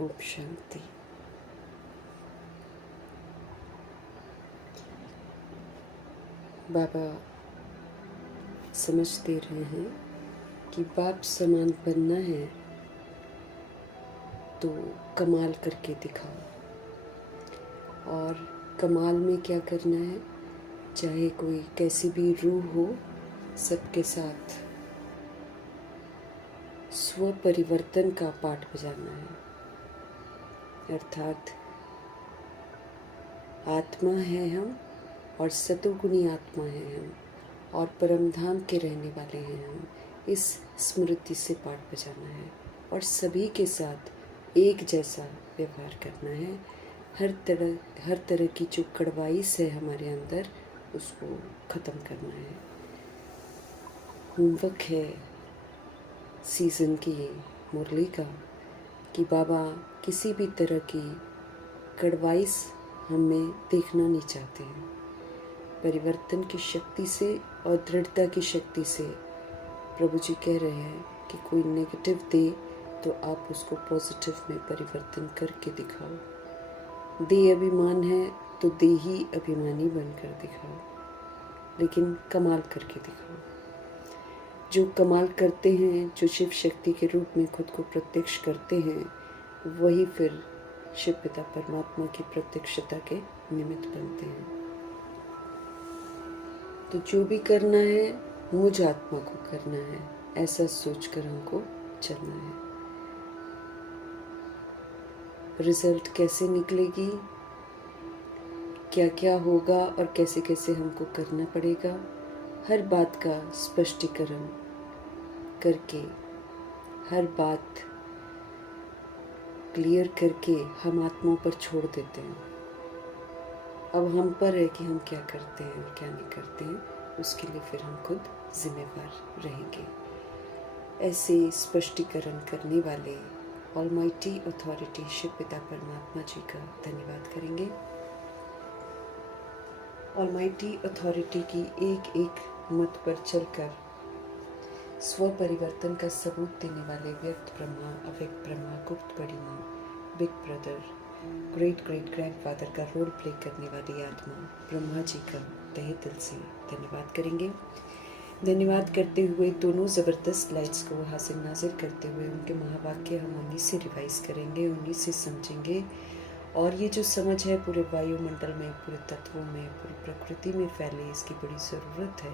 ओम शांति। बाबा समझ दे रहे हैं कि बाप समान बनना है तो कमाल करके दिखाओ। और कमाल में क्या करना है, चाहे कोई कैसी भी रूह हो, सबके साथ स्व परिवर्तन का पाठ बजाना है। अर्थात आत्मा है हम और सतोगुणी आत्मा है हम और परमधाम के रहने वाले हैं हम। इस स्मृति से पाठ बजाना है और सभी के साथ एक जैसा व्यवहार करना है। हर तरह की जो कड़वाइश है हमारे अंदर, उसको ख़त्म करना है। होमवर्क है सीज़न की मुरली का कि बाबा किसी भी तरह की कड़वाइश हमें देखना नहीं चाहते हैं। परिवर्तन की शक्ति से और दृढ़ता की शक्ति से प्रभु जी कह रहे हैं कि कोई नेगेटिव दे तो आप उसको पॉजिटिव में परिवर्तन करके दिखाओ। दे अभिमान है तो दे ही अभिमानी बनकर दिखाओ, लेकिन कमाल करके दिखाओ। जो कमाल करते हैं, जो शिव शक्ति के रूप में खुद को प्रत्यक्ष करते हैं, वही फिर शिव पिता परमात्मा की प्रत्यक्षता के निमित्त बनते हैं। तो जो भी करना है मुझ आत्मा को करना है, ऐसा सोचकर हमको चलना है। रिजल्ट कैसे निकलेगी, क्या क्या होगा और कैसे कैसे हमको करना पड़ेगा, हर बात का स्पष्टीकरण करके, हर बात क्लियर करके हम आत्माओं पर छोड़ देते हैं। अब हम पर है कि हम क्या करते हैं और क्या नहीं करते हैं, उसके लिए फिर हम खुद जिम्मेवार रहेंगे। ऐसे स्पष्टीकरण करने वाले ऑलमाइटी अथॉरिटी शिव पिता परमात्मा जी का धन्यवाद करेंगे। ऑलमाइटी अथॉरिटी की एक एक मत पर चलकर स्व परिवर्तन का सबूत देने वाले व्यक्त ब्रह्मा, अव्यक्त ब्रह्मा, गुप्त बड़ी माँ, big brother, great great grandfather का रोल प्ले करने वाली आत्मा ब्रह्मा जी का तहे दिल से धन्यवाद करेंगे। धन्यवाद करते हुए दोनों ज़बरदस्त लाइट्स को हासिल नाजिर करते हुए उनके महावाक्य हम उन्हीं से रिवाइज करेंगे, उन्हीं से समझेंगे। और ये जो समझ है पूरे वायुमंडल में, पूरे तत्वों में, पूरी प्रकृति में फैले, इसकी बड़ी ज़रूरत है।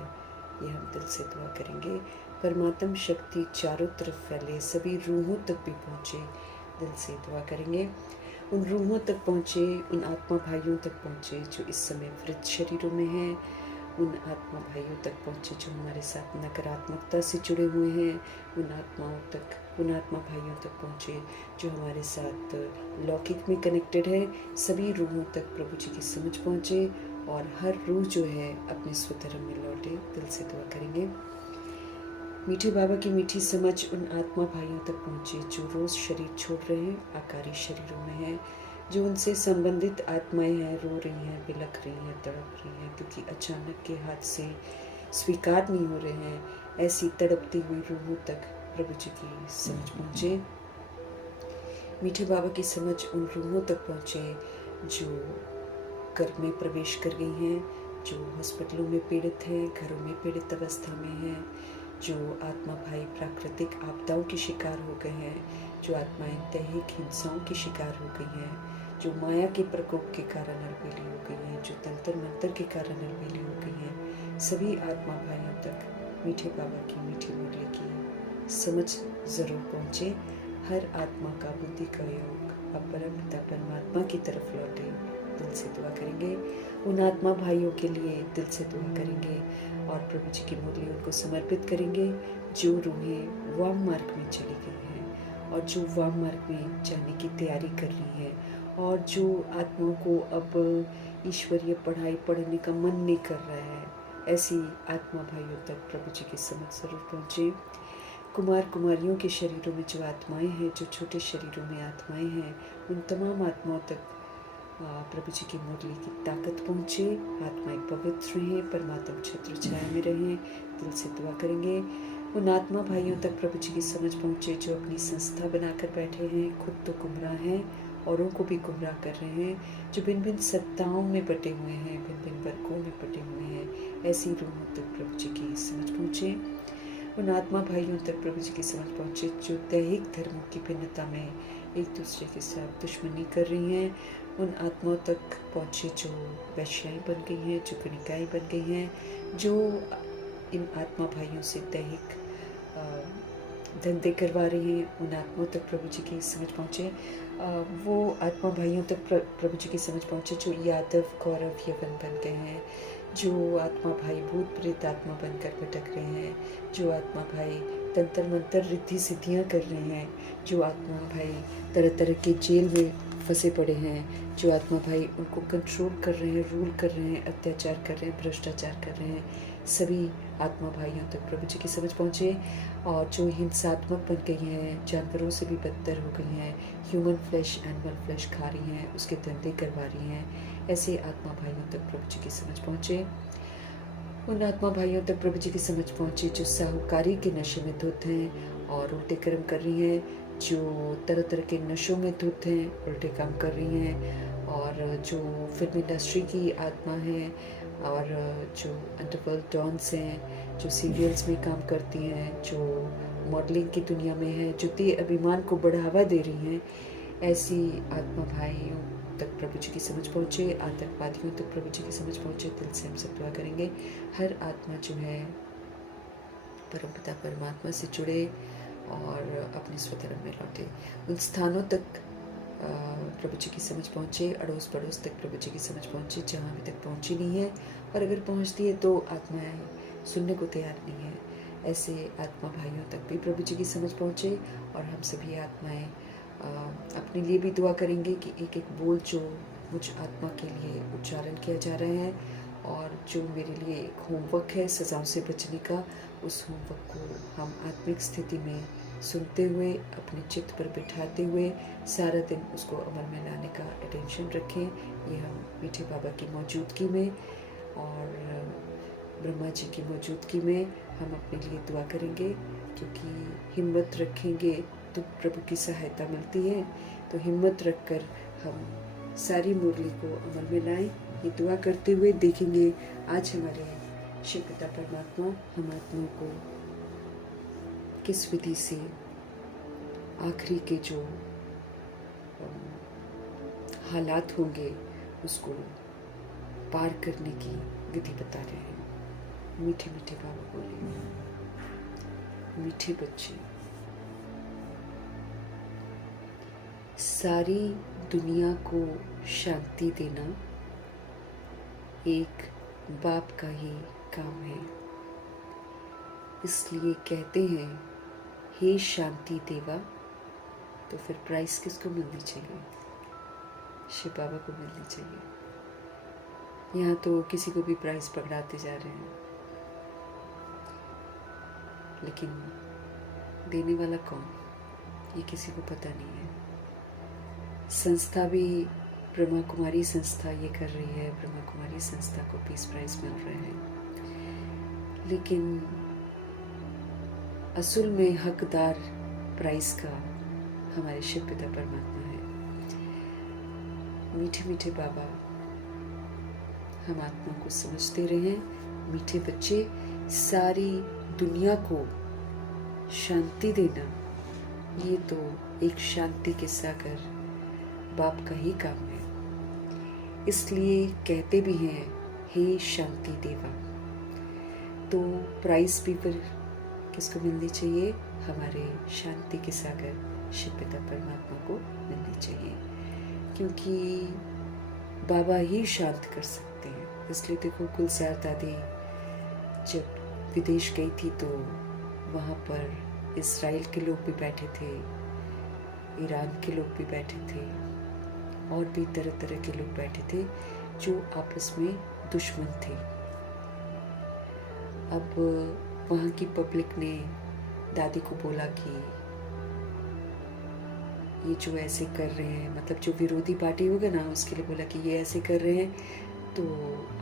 ये हम दिल से दुआ करेंगे। परमात्म शक्ति चारों तरफ फैले, सभी रूहों तक भी पहुँचे, दिल से दुआ करेंगे। उन रूहों तक पहुँचे, उन आत्मा भाइयों तक पहुँचे जो इस समय वृद्ध शरीरों में हैं, उन आत्मा भाइयों तक पहुँचे जो हमारे साथ नकारात्मकता से जुड़े हुए हैं, उन आत्मा भाइयों तक पहुँचे जो हमारे साथ लौकिक में कनेक्टेड है। सभी रूहों तक प्रभु जी की समझ पहुँचे और हर रूह जो है अपने स्वधर्म में लौटे, दिल से दुआ करेंगे। मीठे बाबा की मीठी समझ उन आत्मा भाइयों तक पहुँचे जो रोज़ शरीर छोड़ रहे हैं, आकारी शरीरों में हैं, जो उनसे संबंधित आत्माएं हैं, रो रही हैं, बिलख रही हैं, तड़प रही हैं, क्योंकि अचानक के हाथ से स्वीकार नहीं हो रहे हैं। ऐसी तड़पती हुई रूहों तक प्रभु जी की समझ पहुँचे। मीठे बाबा की समझ उन रूहों तक पहुँचे जो गर्भ में प्रवेश कर गई हैं, जो हॉस्पिटलों में पीड़ित हैं, घरों में पीड़ित अवस्था में हैं, जो आत्मा भाई प्राकृतिक आपदाओं के शिकार हो गए हैं, जो आत्माएं दैहिक हिंसाओं की शिकार हो गई हैं, जो माया के प्रकोप के कारण अलबेली हो गई हैं, जो तंत्र मंत्र के कारण अलबेली हो गई हैं, सभी आत्मा भाइयों तक मीठे बाबा की मीठी मुरली की समझ ज़रूर पहुँचे। हर आत्मा का बुद्धि का योग अब परम पिता परमात्मा की तरफ लौटे, दिल से दुआ करेंगे। उन आत्मा भाइयों के लिए दिल से दुआ करेंगे और प्रभु जी की मुरली उनको समर्पित करेंगे जो रूहें वाम मार्ग में चली गई हैं और जो वाम मार्ग में जाने की तैयारी कर रही हैं और जो आत्माओं को अब ईश्वरीय पढ़ाई पढ़ने का मन नहीं कर रहा है, ऐसी आत्मा भाइयों तक प्रभु जी की समझ जरूर पहुँचे। कुमार कुमारियों के शरीरों में जो आत्माएं हैं, जो छोटे शरीरों में आत्माएं हैं, उन तमाम आत्माओं तक प्रभु जी की मुरली की ताकत पहुँचे। आत्माएं पवित्र रहें, परमात्मा छत्र छाया में रहें, दिल से दुआ करेंगे। उन आत्मा भाइयों तक प्रभु जी की समझ पहुँचे जो अपनी संस्था बनाकर बैठे हैं, खुद तो गुमराह हैं, औरों को भी गुमराह कर रहे हैं, जो भिन्न भिन्न सत्ताओं में बटे हुए हैं, भिन्न भिन्न वर्गों में बटे हुए हैं। ऐसी रूहों तक प्रभु जी की समझ पहुँचे। उन आत्मा भाइयों तक प्रभु जी की समझ पहुँचे जो दैहिक धर्मों की भिन्नता में एक दूसरे के साथ दुश्मनी कर रही हैं। उन आत्माओं तक पहुँचे जो वैश्याएँ बन गई हैं, जो गणिकाएँ बन गई हैं, जो इन आत्मा भाइयों से दैहिक धंधे करवा रही हैं। उन आत्माओं तक प्रभु जी की समझ पहुँचे। वो आत्मा भाइयों तक प्रभु जी की समझ पहुँचे जो यादव गौरव यवन बन गए हैं, जो आत्मा भाई भूत प्रेत आत्मा बनकर भटक रहे हैं, जो आत्मा भाई तंत्र मंत्र रिद्धि सिद्धियाँ कर रहे हैं, जो आत्मा भाई तरह तरह के जेल में फंसे पड़े हैं, जो आत्मा भाई उनको कंट्रोल कर रहे हैं, रूल कर रहे हैं, अत्याचार कर रहे हैं, भ्रष्टाचार कर रहे हैं। सभी आत्मा भाइयों तक प्रभु जी की समझ पहुँचे। और जो हिंसात्मक बन गई हैं, जानवरों से भी बदतर हो गई हैं, ह्यूमन फ्लैश एनिमल फ्लैश खा रही हैं, उसके धंधे करवा रही हैं, ऐसे आत्मा भाइयों तक प्रभु जी की समझ पहुँचे। उन आत्मा भाइयों तक प्रभु जी की समझ पहुँचे जो साहूकारी के नशे में धुत हैं और उल्टे कर्म कर रही हैं, जो तरह तरह के नशों में धुत हैं, उल्टे काम कर रही हैं, और जो फिल्म इंडस्ट्री की आत्मा हैं, और जो अंडरवर्ल्ड डॉन्स हैं, जो सीरियल्स में काम करती हैं, जो मॉडलिंग की दुनिया में हैं, जो ते अभिमान को बढ़ावा दे रही हैं, ऐसी आत्मा भाइयों तक प्रभु जी की समझ पहुँचे। आतंकवादियों तक प्रभु जी की समझ पहुँचे। दिल से हम सब दुआ करेंगे हर आत्मा जो है परमपिता परमात्मा से जुड़े और अपने स्वधर्म में लौटे। उन स्थानों तक प्रभु जी की समझ पहुँचे, अड़ोस पड़ोस तक प्रभु जी की समझ पहुँचे जहाँ अभी तक पहुँची नहीं है, और अगर पहुँचती है तो आत्माएं सुनने को तैयार नहीं है। ऐसे आत्मा भाइयों तक भी प्रभु जी की समझ पहुँचे। और हम सभी आत्माएं अपने लिए भी दुआ करेंगे कि एक एक बोल जो मुझ आत्मा के लिए उच्चारण किया जा रहा है और जो मेरे लिए एक होमवर्क है सजाओं से बचने का, उस होमवर्क को हम आत्मिक स्थिति में सुनते हुए अपने चित्त पर बिठाते हुए सारा दिन उसको अमल में लाने का अटेंशन रखें। ये हम मीठे बाबा की मौजूदगी में और ब्रह्मा जी की मौजूदगी में हम अपने लिए दुआ करेंगे, क्योंकि हिम्मत रखेंगे तो प्रभु की सहायता मिलती है। तो हिम्मत रखकर हम सारी मुरली को अमल में लाएं। ये दुआ करते हुए देखेंगे आज हमारे शिव पिता परमात्मा हम आत्माओं को किस विधि से आखिरी के जो हालात होंगे उसको पार करने की विधि बता रहे हैं। मीठे मीठे बाबा बोले, मीठे बच्चे, सारी दुनिया को शांति देना एक बाप का ही काम है। इसलिए कहते हैं हे शांति देवा। तो फिर प्राइस किसको मिलनी चाहिए? शिव बाबा को मिलनी चाहिए। यहाँ तो किसी को भी प्राइस पकड़ाते जा रहे हैं, लेकिन देने वाला कौन, ये किसी को पता नहीं है। संस्था भी ब्रह्मा कुमारी संस्था ये कर रही है, ब्रह्मा कुमारी संस्था को पीस प्राइज मिल रहे हैं, लेकिन असल में हकदार प्राइज का हमारे शिव पिता परमात्मा है। मीठे मीठे बाबा हम आत्मा को समझते रहे। मीठे बच्चे, सारी दुनिया को शांति देना ये तो एक शांति के सागर बाप का ही काम है। इसलिए कहते भी हैं हे शांति देवा। तो प्राइस भी फिर किसको मिलनी चाहिए? हमारे शांति के सागर शिव पिता परमात्मा को मिलनी चाहिए, क्योंकि बाबा ही शांत कर सकते हैं। इसलिए देखो गुलजार दादी जब विदेश गई थी तो वहाँ पर इस्राइल के लोग भी बैठे थे, ईरान के लोग भी बैठे थे, और भी तरह तरह के लोग बैठे थे जो आपस में दुश्मन थे। अब वहाँ की पब्लिक ने दादी को बोला कि ये जो ऐसे कर रहे हैं, मतलब जो विरोधी पार्टी होगा ना, उसके लिए बोला कि ये ऐसे कर रहे हैं, तो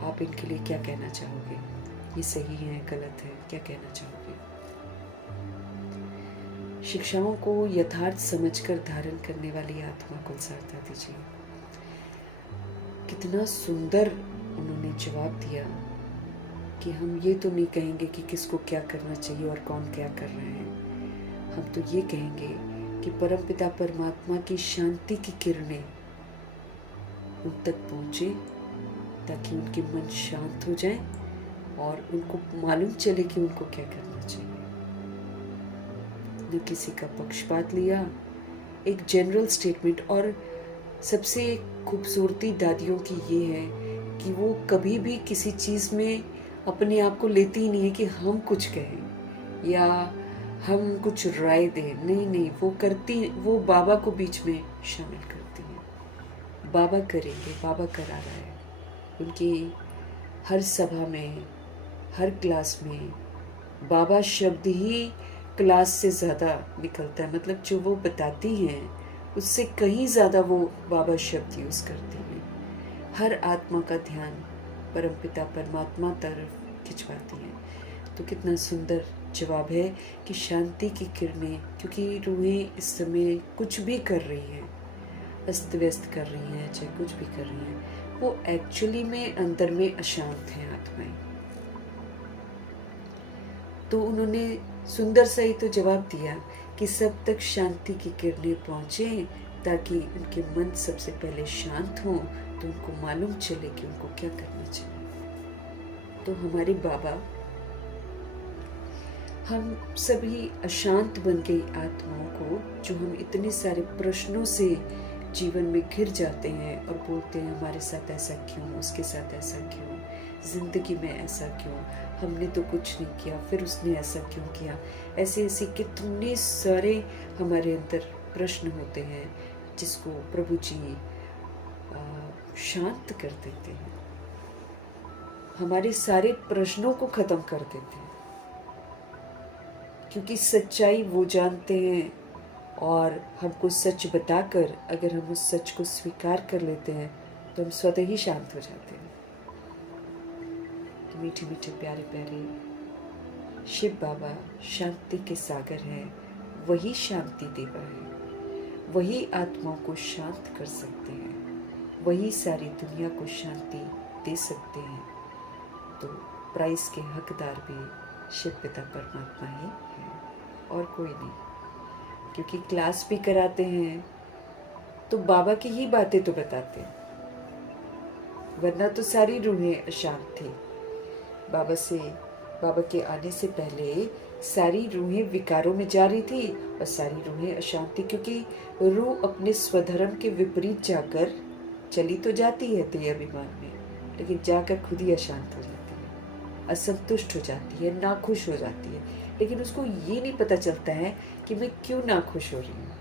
आप इनके लिए क्या कहना चाहोगे? ये सही है, गलत है, क्या कहना चाहोगे? शिक्षाओं को यथार्थ समझकर धारण करने वाली आत्मा को सारता दीजिए। कितना सुंदर उन्होंने जवाब दिया कि हम ये तो नहीं कहेंगे कि किसको क्या करना चाहिए और कौन क्या कर रहे हैं। हम तो ये कहेंगे कि परमपिता परमात्मा की शांति की किरणें उन तक पहुँचे ताकि उनके मन शांत हो जाए और उनको मालूम चले कि उनको क्या करना चाहिए। न किसी का पक्षपात लिया, एक जनरल स्टेटमेंट। और सबसे खूबसूरती दादियों की ये है कि वो कभी भी किसी चीज़ में अपने आप को लेती ही नहीं है कि हम कुछ कहें या हम कुछ राय दें। नहीं, वो बाबा को बीच में शामिल करती हैं। बाबा करेंगे, बाबा करा रहा है। उनकी हर सभा में, हर क्लास में बाबा शब्द ही क्लास से ज़्यादा निकलता है। मतलब जो वो बताती हैं उससे कहीं ज़्यादा वो बाबा शब्द यूज़ करती हैं। हर आत्मा का ध्यान परमपिता परमात्मा तरफ खिंचवाती हैं। तो कितना सुंदर जवाब है कि शांति की किरणें, क्योंकि रूहें इस समय कुछ भी कर रही हैं, अस्त व्यस्त कर रही हैं, चाहे कुछ भी कर रही हैं, वो एक्चुअली में अंदर में अशांत हैं आत्माएं। तो उन्होंने सुंदर सा ही तो जवाब दिया कि सब तक शांति की किरणें पहुँचे ताकि उनके मन सबसे पहले शांत हों, तो उनको मालूम चले कि उनको क्या करना चाहिए। तो हमारे बाबा हम सभी अशांत बन गई आत्माओं को, जो हम इतने सारे प्रश्नों से जीवन में घिर जाते हैं और बोलते हैं हमारे साथ ऐसा क्यों, उसके साथ ऐसा क्यों, जिंदगी में ऐसा क्यों, हमने तो कुछ नहीं किया, फिर उसने ऐसा क्यों किया। ऐसे ऐसे कितने सारे हमारे अंदर प्रश्न होते हैं जिसको प्रभु जी शांत कर देते हैं, हमारे सारे प्रश्नों को खत्म कर देते हैं। क्योंकि सच्चाई वो जानते हैं और हमको सच बताकर अगर हम उस सच को स्वीकार कर लेते हैं तो हम स्वतः ही शांत हो जाते हैं। तो मीठे मीठे प्यारे प्यारे शिव बाबा शांति के सागर हैं, वही शांति देवा है, वही आत्माओं को शांत कर सकते हैं, वही सारी दुनिया को शांति दे सकते हैं। तो प्राइस के हकदार भी शिव पिता परमात्मा ही है और कोई नहीं। क्योंकि क्लास भी कराते हैं तो बाबा की ही बातें तो बताते हैं, वरना तो सारी रूहें अशांत थी। बाबा के आने से पहले सारी रूहें विकारों में जा रही थी और सारी रूहें अशांत थी, क्योंकि रूह अपने स्वधर्म के विपरीत जाकर चली तो जाती है देह अभिमान में, लेकिन जाकर खुद ही अशांत हो जाती है, असंतुष्ट हो जाती है, नाखुश हो जाती है। लेकिन उसको ये नहीं पता चलता है कि मैं क्यों नाखुश हो रही हूँ।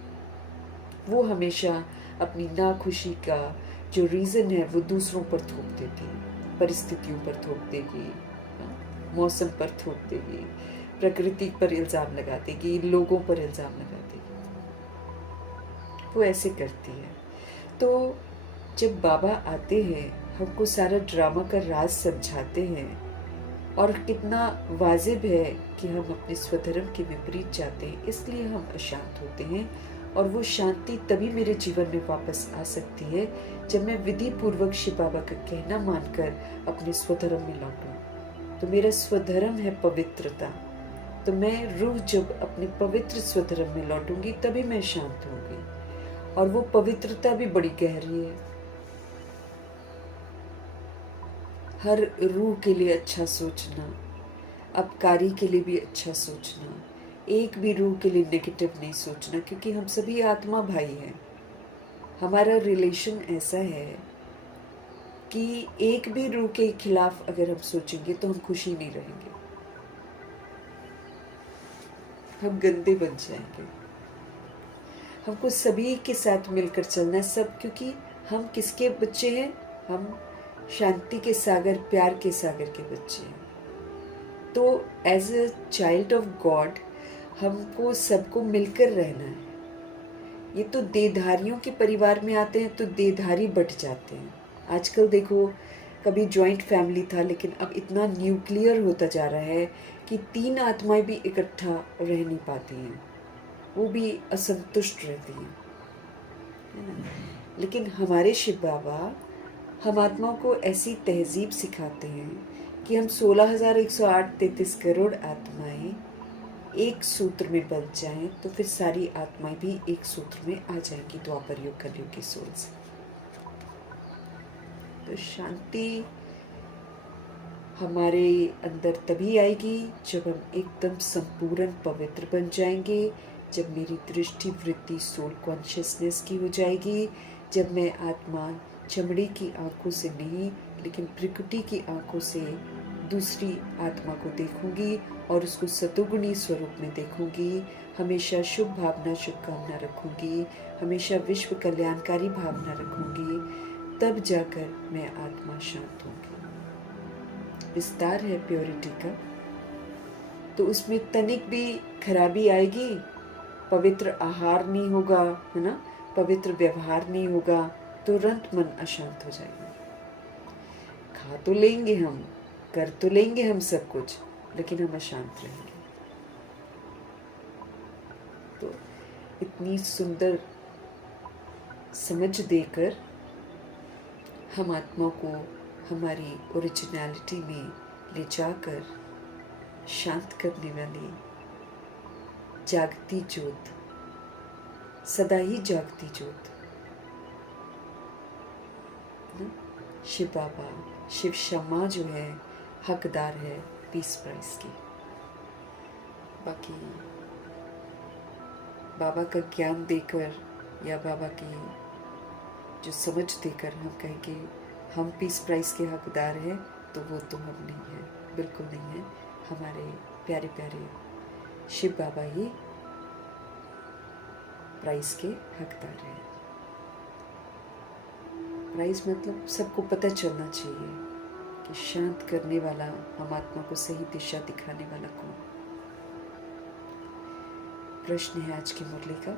वो हमेशा अपनी नाखुशी का जो रीज़न है वो दूसरों पर थोप देती है, परिस्थितियों पर थोप देगी, मौसम पर थोप देगी, प्रकृति पर इल्ज़ाम लगा देगी, लोगों पर इल्ज़ाम लगा देगी। वो ऐसे करती है। तो जब बाबा आते हैं, हमको सारा ड्रामा का राज समझाते हैं और कितना वाजिब है कि हम अपने स्वधर्म के विपरीत जाते हैं, इसलिए हम अशांत होते हैं। और वो शांति तभी मेरे जीवन में वापस आ सकती है जब मैं विधि पूर्वक शिव बाबा का कहना मानकर अपने स्वधर्म में लौटूं। तो मेरा स्वधर्म है पवित्रता। तो मैं रूह जब अपने पवित्र स्वधर्म में लौटूंगी तभी मैं शांत होंगी। और वो पवित्रता भी बड़ी गहरी है। हर रूह के लिए अच्छा सोचना, अपकारी के लिए भी अच्छा सोचना, एक भी रूह के लिए नेगेटिव नहीं सोचना, क्योंकि हम सभी आत्मा भाई हैं। हमारा रिलेशन ऐसा है कि एक भी रूह के खिलाफ अगर हम सोचेंगे तो हम खुशी नहीं रहेंगे, हम गंदे बन जाएंगे। हमको सभी के साथ मिलकर चलना है, सब, क्योंकि हम किसके बच्चे हैं? हम शांति के सागर, प्यार के सागर के बच्चे हैं। तो as a child of God हमको सबको मिलकर रहना है। ये तो देहधारियों के परिवार में आते हैं तो देहधारी बट जाते हैं। आजकल देखो, कभी जॉइंट फैमिली था, लेकिन अब इतना न्यूक्लियर होता जा रहा है कि 3 आत्माएं भी इकट्ठा रह नहीं पाती हैं। वो भी असंतुष्ट रहती हैं, है ना। लेकिन हमारे शिव बाबा हम आत्माओं को ऐसी तहजीब सिखाते हैं कि हम 16,108 33 करोड़ आत्माएं एक सूत्र में बंध जाएं, तो फिर सारी आत्माएं भी एक सूत्र में आ जाएंगी द्वापर युग कलयुग की सोल से। तो शांति हमारे अंदर तभी आएगी जब हम एकदम संपूर्ण पवित्र बन जाएंगे, जब मेरी दृष्टि वृत्ति सोल कॉन्शियसनेस की हो जाएगी, जब मैं आत्मा चमड़ी की आंखों से नहीं लेकिन प्रकृति की आंखों से दूसरी आत्मा को देखूंगी और उसको सतोगुणी स्वरूप में देखूंगी, हमेशा शुभ भावना शुभकामना रखूंगी, हमेशा विश्व कल्याणकारी भावना रखूंगी, तब जाकर मैं आत्मा शांत होंगी। विस्तार है प्योरिटी का, तो उसमें तनिक भी खराबी आएगी, पवित्र आहार नहीं होगा, है ना, पवित्र व्यवहार नहीं होगा, तुरंत मन अशांत हो जाएगा। खा तो लेंगे हम, कर तो लेंगे हम सब कुछ, लेकिन हम अशांत रहेंगे। तो इतनी सुंदर समझ देकर हम आत्मा को हमारी ओरिजिनलिटी में ले जाकर शांत करने वाली जागती ज्योत, सदा ही जागती ज्योत शिव बाबा, शिव शम्मा जो है हकदार है पीस प्राइज की। बाकी बाबा का ज्ञान देकर या बाबा की जो समझ देकर हम कहें कि हम पीस प्राइज के हकदार हैं, तो वो तो हम नहीं हैं, बिल्कुल नहीं है। हमारे प्यारे प्यारे शिव बाबा ही प्राइज के हकदार हैं। प्राइज मतलब सबको पता चलना चाहिए कि शांत करने वाला, हम आत्मा को सही दिशा दिखाने वाला कौन। प्रश्न है आज की मुरली का,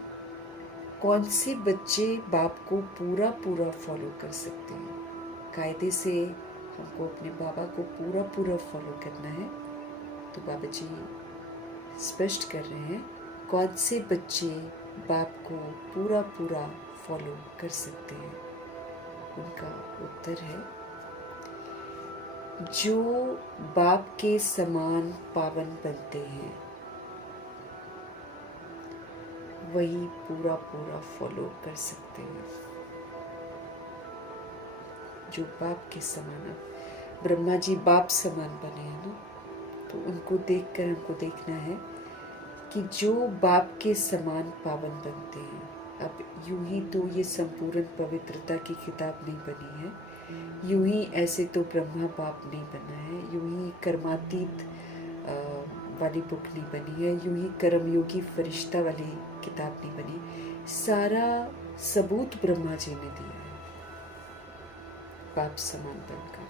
कौन से बच्चे बाप को पूरा पूरा फॉलो कर सकते हैं? कायदे से हमको अपने बाबा को पूरा पूरा फॉलो करना है। तो बाबा जी स्पष्ट कर रहे हैं, कौन से बच्चे बाप को पूरा पूरा फॉलो कर सकते हैं? उनका उत्तर है, जो बाप के समान पावन बनते हैं वही पूरा पूरा फॉलो कर सकते हैं। जो बाप के समान, ब्रह्मा जी बाप समान बने हैं ना, तो उनको देखकर हमको देखना है कि जो बाप के समान पावन बनते हैं। अब यूं ही तो ये संपूर्ण पवित्रता की किताब नहीं बनी है, यूं ही ऐसे तो ब्रह्मा बाप नहीं बना है, यूं ही कर्मातीत वाली बुक नहीं बनी है, यूं ही कर्मयोगी फरिश्ता वाली किताब नहीं बनी। सारा सबूत ब्रह्मा जी ने दिया है बाप समान बनकर।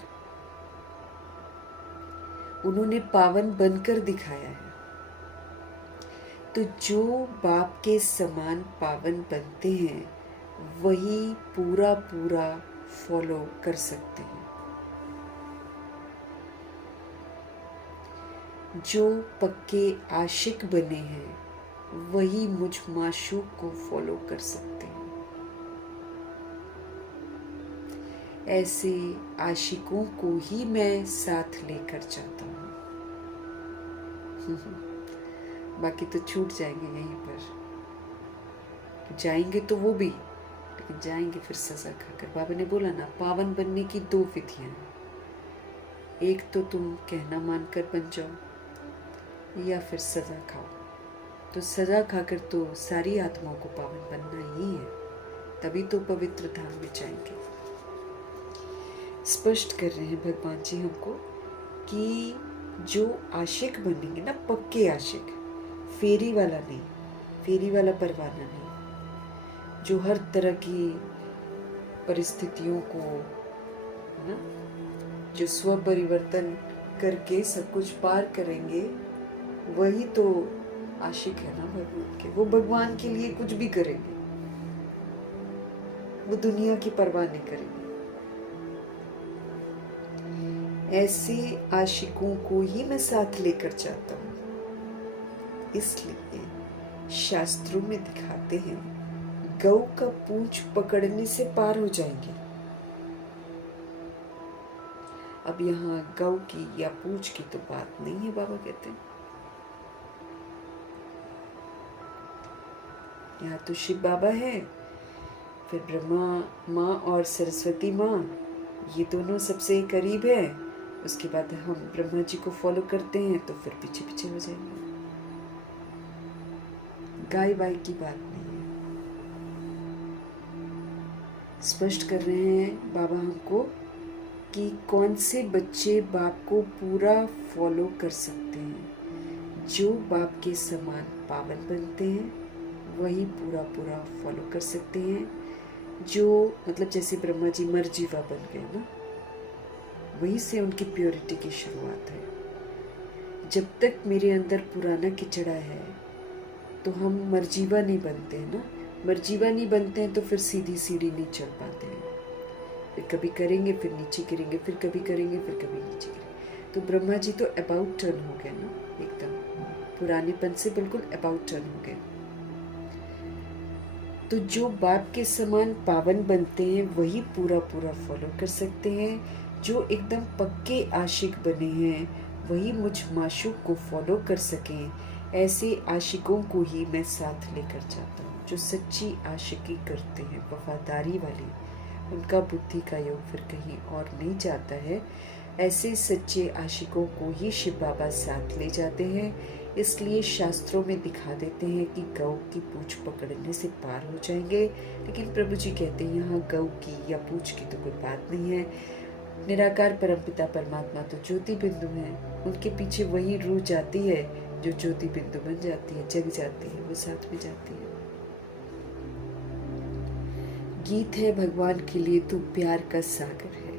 उन्होंने पावन बनकर दिखाया है। तो जो बाप के समान पावन बनते हैं वही पूरा पूरा फॉलो कर सकते हैं। जो पक्के आशिक बने हैं वही मुझ माशूक को फॉलो कर सकते हैं। ऐसे आशिकों को ही मैं साथ लेकर जाता हूँ। बाकी तो छूट जाएंगे यहीं पर, जाएंगे तो वो भी, लेकिन जाएंगे फिर सजा खाकर। बाबा ने बोला ना, पावन बनने की दो विधियां हैं, एक तो तुम कहना मानकर बन जाओ या फिर सजा खाओ। तो सजा खाकर तो सारी आत्माओं को पावन बनना ही है, तभी तो पवित्र धाम में जाएंगे। स्पष्ट कर रहे हैं भगवान जी हमको कि जो आशिक बनेंगे ना, पक्के आशिक, फेरी वाला नहीं, फेरी वाला परवाना नहीं, जो हर तरह की परिस्थितियों को, ना, जो स्व परिवर्तन करके सब कुछ पार करेंगे, वही तो आशिक है ना भगवान के। वो भगवान के लिए कुछ भी करेंगे, वो दुनिया की परवाह नहीं करेंगे। ऐसे आशिकों को ही मैं साथ लेकर जाता हूँ। इसलिए शास्त्रों में दिखाते हैं गौ का पूंछ पकड़ने से पार हो जाएंगे। अब यहाँ गौ की या पूंछ की तो बात नहीं है, बाबा कहते हैं। यहाँ तो शिव बाबा है, फिर ब्रह्मा माँ और सरस्वती माँ, ये दोनों सबसे करीब है। उसके बाद हम ब्रह्मा जी को फॉलो करते हैं तो फिर पीछे पीछे हो जाएंगे। गाय वाय की बात नहीं है। स्पष्ट कर रहे हैं बाबा हमको कि कौन से बच्चे बाप को पूरा फॉलो कर सकते हैं। जो बाप के समान पावन बनते हैं वही पूरा पूरा फॉलो कर सकते हैं। जो मतलब जैसे ब्रह्मा जी मरजीवा बन गए ना, वहीं से उनकी प्योरिटी की शुरुआत है। जब तक मेरे अंदर पुराना किचड़ा है तो हम मरजीवा नहीं बनते हैं ना। मरजीवा नहीं बनते हैं तो फिर सीधी सीढ़ी नहीं चढ़ पाते हैं। फिर कभी करेंगे फिर नीचे गिरेंगे, फिर कभी करेंगे फिर कभी नीचे गिरेंगे। तो ब्रह्मा जी तो अबाउट टर्न हो गए ना, एकदम पुरानेपन से बिल्कुल अबाउट टर्न हो गए। तो जो बाप के समान पावन बनते हैं वही पूरा पूरा फॉलो कर सकते हैं। जो एकदम पक्के आशिक बने हैं वही मुझ माशूक को फॉलो कर सकें। ऐसे आशिकों को ही मैं साथ लेकर जाता हूँ, जो सच्ची आशिकी करते हैं, वफादारी वाली। उनका बुद्धि का योग फिर कहीं और नहीं जाता है। ऐसे सच्चे आशिकों को ही शिव बाबा साथ ले जाते हैं। इसलिए शास्त्रों में दिखा देते हैं कि गौ की पूंछ पकड़ने से पार हो जाएंगे। लेकिन प्रभु जी कहते हैं यहाँ गौ की या पूंछ की तो कोई बात नहीं है। निराकार परमपिता परमात्मा तो ज्योति बिंदु है। उनके पीछे वही रूह जाती है जो ज्योति बिंदु बन जाती है, जग जाती है, वो साथ में जाती है। गीत है भगवान के लिए तू प्यार का सागर है,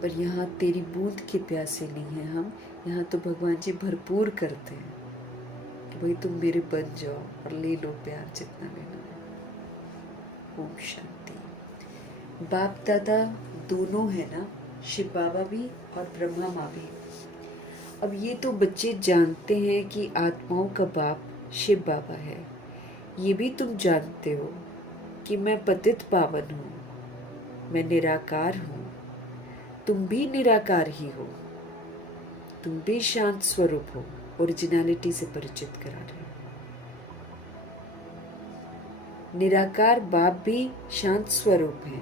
पर यहाँ तेरी बूंद के प्यासे नहीं है हम। यहाँ तो भगवान जी भरपूर करते हैं कि भाई तुम मेरे बन जाओ और ले लो प्यार जितना लेना है। ओम शांति। बाप दादा दोनों है ना, शिव बाबा भी और ब्रह्मा माँ भी। अब ये तो बच्चे जानते हैं कि आत्माओं का बाप शिव बाबा है। ये भी तुम जानते हो कि मैं पतित पावन हूँ, मैं निराकार हूँ। तुम भी निराकार ही हो, तुम भी शांत स्वरूप हो। ओरिजिनलिटी से परिचित करा रहे हैं। निराकार बाप भी शांत स्वरूप है,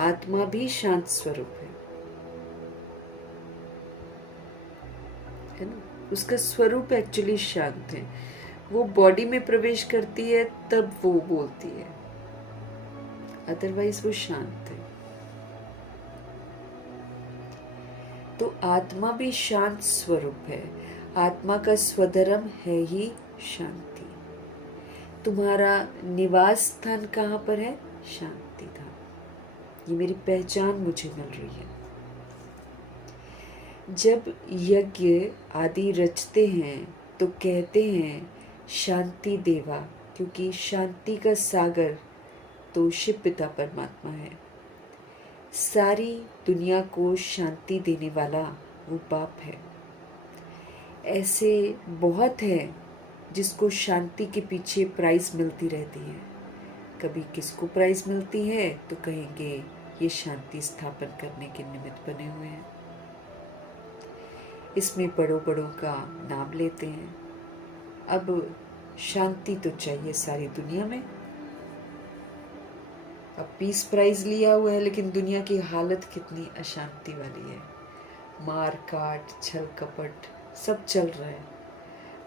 आत्मा भी शांत स्वरूप है ना। उसका स्वरूप एक्चुअली शांत है। वो बॉडी में प्रवेश करती है तब वो बोलती है, अदरवाइज वो शांत है। तो आत्मा भी शांत स्वरूप है। आत्मा का स्वधर्म है ही शांति। तुम्हारा निवास स्थान कहाँ पर है? शांति धाम। ये मेरी पहचान मुझे मिल रही है। जब यज्ञ आदि रचते हैं तो कहते हैं शांति देवा, क्योंकि शांति का सागर तो शिव पिता परमात्मा है। सारी दुनिया को शांति देने वाला वो बाप है। ऐसे बहुत है जिसको शांति के पीछे प्राइज मिलती रहती है। कभी किसको प्राइज मिलती है तो कहेंगे ये शांति स्थापन करने के निमित्त बने हुए हैं। इसमें बड़ों बड़ों का नाम लेते हैं। अब शांति तो चाहिए सारी दुनिया में। अब पीस प्राइज लिया हुआ है लेकिन दुनिया की हालत कितनी अशांति वाली है। मार काट छल कपट सब चल रहा है।